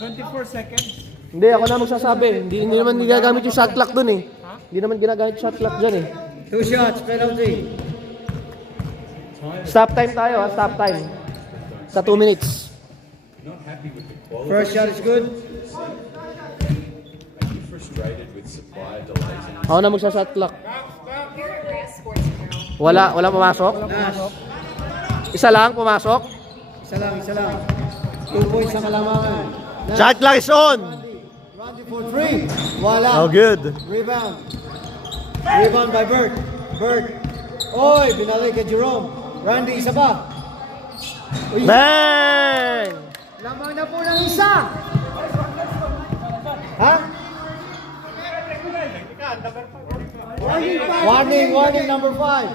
24 seconds. Hindi, ako na magsasabi. Hindi naman ginagamit yung shot clock dun eh. Hindi naman ginagamit yung shot clock dyan eh. 2 shots, penalty. Stop time tayo ha, stop time. Sa 2 minutes. First shot is good. Are you frustrated with supplier delays and Ako na magsa-shot clock. Here at Reyes Sports Apparel, Wala pumasok? Nash. Isa lang pumasok? Isa lang. 2 points ang kalamangan. Nash. Shot clock is on! Randy for 3. Wala. Oh, good. Rebound. Rebound by Bert. Oy, binalik kay Jerome. Randy, isa pa. Uy, Bang! lamang na po ng isa. Ha? Warning, number 5.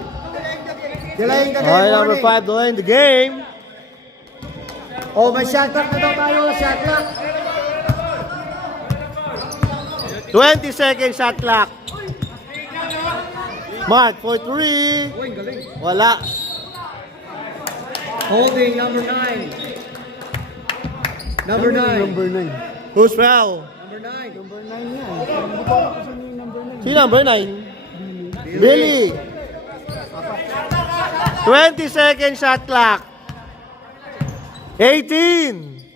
Delaying the game, Okay, number warning. 5 delaying the game. Oh, may shot clock na daw tayo. Shot clock. 20 second shot clock. Mark for 3. Uy, galing. Wala. Holding, number 9. Number 9. Number 9. Who's foul? Number 9. Number 9 yan. Hindi ko alam kung sino yung number 9. Si number 9? Billy. 20 second shot clock. 18.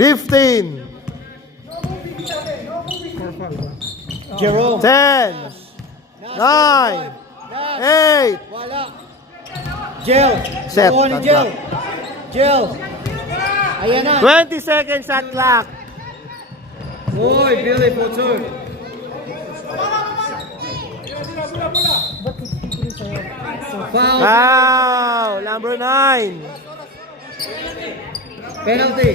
15. Jerome. 10. 9. 8. Wala. Gel. Set. Nakuha ni Gel. Gel. Ayan na. 20 second shot clock. Uy, Billy Potter. Foul. Wow. Number 9. Penalty.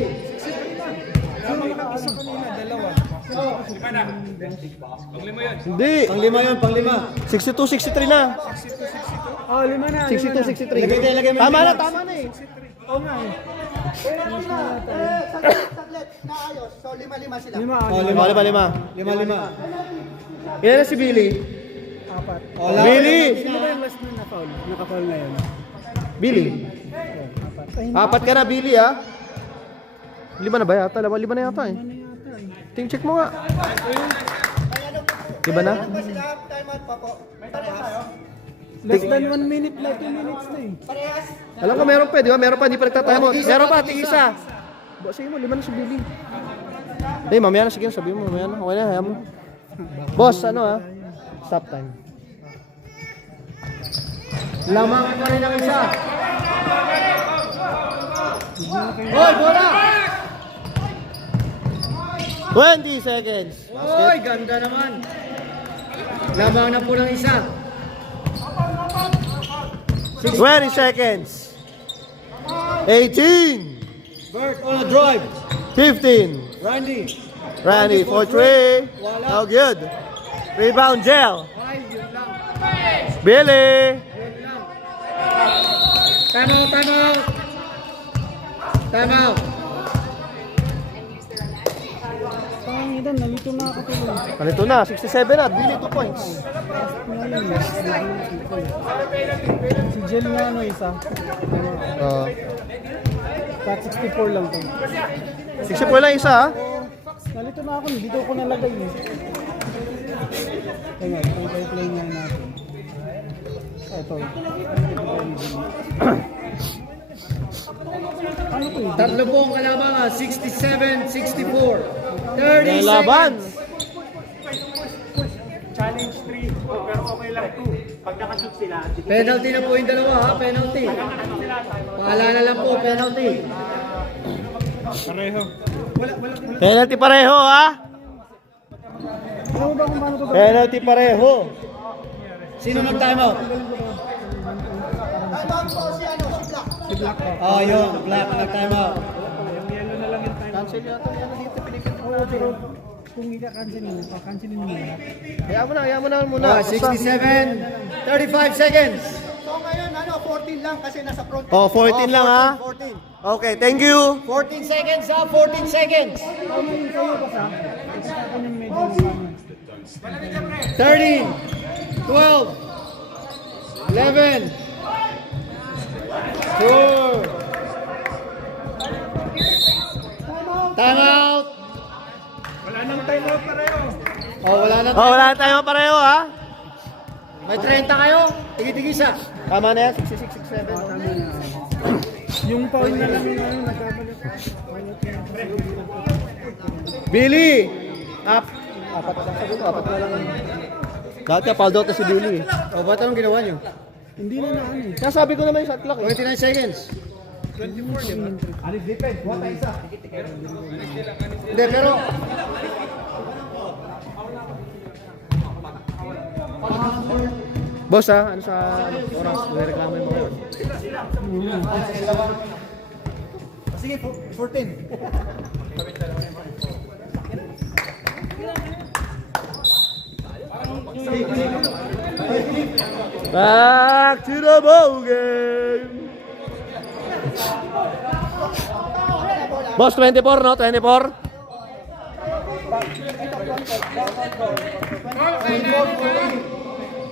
Hindi. Panglima. 62-63 na. Oh, 5 na. 62-63. Lagay mo. Tama na eh. Oo nga eh. Saglit, naayos. So, 5-5 sila. 5. Oh, 5. Lima. Ilan na si Billy? 4. Wala. Billy! Sino ba yung last na na-foul? Naka-foul ngayon. Billy. 4 ka na, Billy ha? 5 na ba yata? 5 na yata eh. Check mo nga. 5 na? Tapos sila, time out pa po. Less than 1 minute na, 2 minutes na eh. Parehas. Alam ko meron pa, di ba? Meron pa, hindi pa nagtataya mo. Meron pa, tig-isa. Sige mo, 5 na si Billy. Mamaya na, sige, sabi mo, mamaya na. Okay na, hayaan mo. Boss, ano ha? Stop time. Lamang pa rin ang isa. Hoy, bola! 20 seconds. Hoy, ganda naman. Lamang na po ng isa. 20 seconds. 18. Bert on a drive. 15. Randy for 3. No good. Rebound, Gel. 5, yun lang. Billy. Time out. Pangitan, nalito na ako tuloy. Palito na, 67 na. Billy, 2 points. Si Jen nga ano isa. Tat 64 lang to. 64 lang isa ha. Nalito na ako, dito ko nalagay eh. Kaya nga, play nga natin. Ito. Ano to eh? Tatlo po ang kalamangan. 67, 64. 30 Laban. seconds. Challenge 3, pero okay lang 2. Pag nakashoot sila, Penalty na po yung dalawa ha. Penalty. Paalala lang po, penalty. Penalty pareho ha. Ano ba kung paano to? Penalty pareho. Sino nag-time out? Time out po si Black. Oh, yun. Black nag-time out. Cancel yata yan dito Pilipinas. Oo, pero kung ika-cancelin mo, cancelin mo na. Hayaan mo na muna. 67, 35 seconds. So, ngayon, 14 lang kasi nasa front. Oh, 14 lang ha. 14. Okay, thank you. 14 seconds ha. 14 seconds. Tama yung kayo ba sa? Ito sa akin yung medyo ano. 13, 12, 11. Score. Time out. Wala nang time out pareho. Oh, wala na. Oh, wala tayo pareho ha. May 30 kayo. Tigi-tigisa. Tama na yan, 66, 67. Yung foul na lang yung nagkabalik. Billy! Apat na lang. Dati foul out na si Billy. O, ba't anong ginawa nyo? Hindi na na ano. Kaya sabi ko naman yung shot clock. 29 seconds. 24 di ba? Hindi, pero... Boss ha, ano sa oras? May reklamo yung mga yun. Sige, 14. Back to the ball game! Boss, 24 no? 24?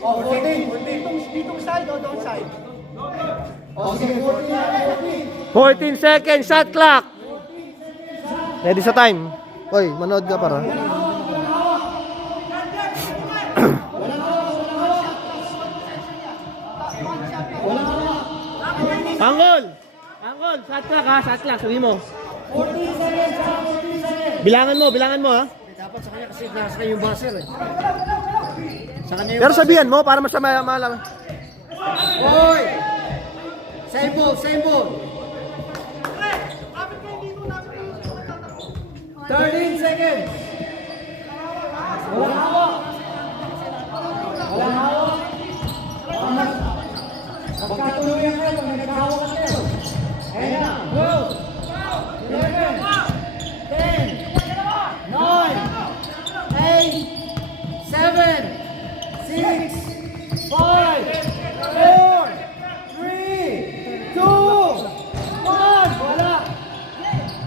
Oh, 14. Ditong side o doon side? Oh, sige, 14. 14 seconds, shot clock! Ready sa time. Oy, manood ka para. Angol! Angol, shot clock ha, shot clock, sabi mo. 14 seconds. Bilangan mo ha. Dapat sa kanya kasi nasa kanya yung buzzer eh. Sa kanya yung Pero buzzer. sabihan mo, para mas malaman. Hoy! Same ball, same ball. 13 seconds. Walang hawak. Walang hawak. Magkatuluyan kayo pag nagkahawak kayo. Ayan na. Go! 11, 10, 9, 8, 7, 6, 5, 4, 3, 2, 1. Wala.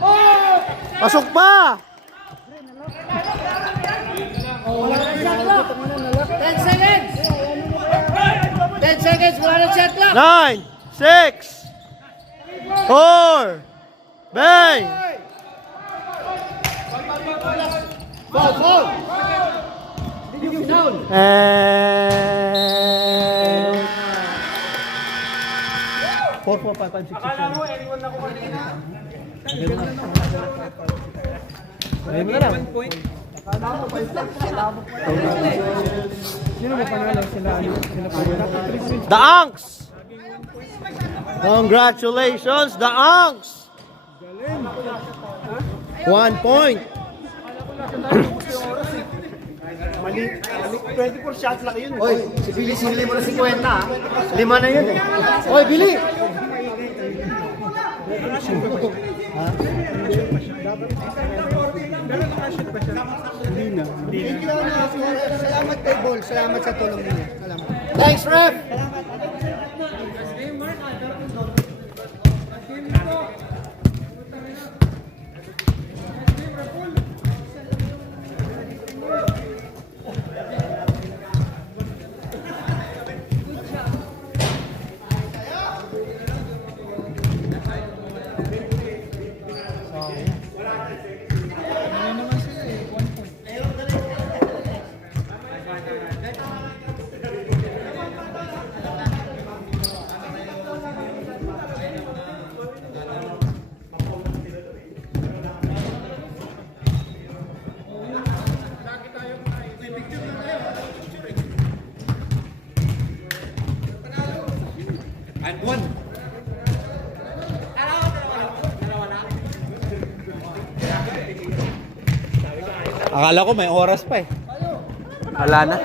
Oh! Pasok pa! Wala na shot clock. 10 seconds. 10 seconds. Wala na shot clock. 9, 6, 4, bang! Foul, foul. Down. And... 4, 4, 5, 5, 6, 6, 7. Ayun mo na lang. Sino mo panalo sila? Sila pa. The Anks! Congratulations, the Anks! 1 point. Mali. 24 shots lang yun. Oy, si Billy, sinili mo na 50 ha. 5 na yun eh. Oy, Billy! Thank you, salamat kay Bol. Salamat sa tulong niyo. Salamat. Thanks, ref! Akala ko may oras pa eh. Wala na.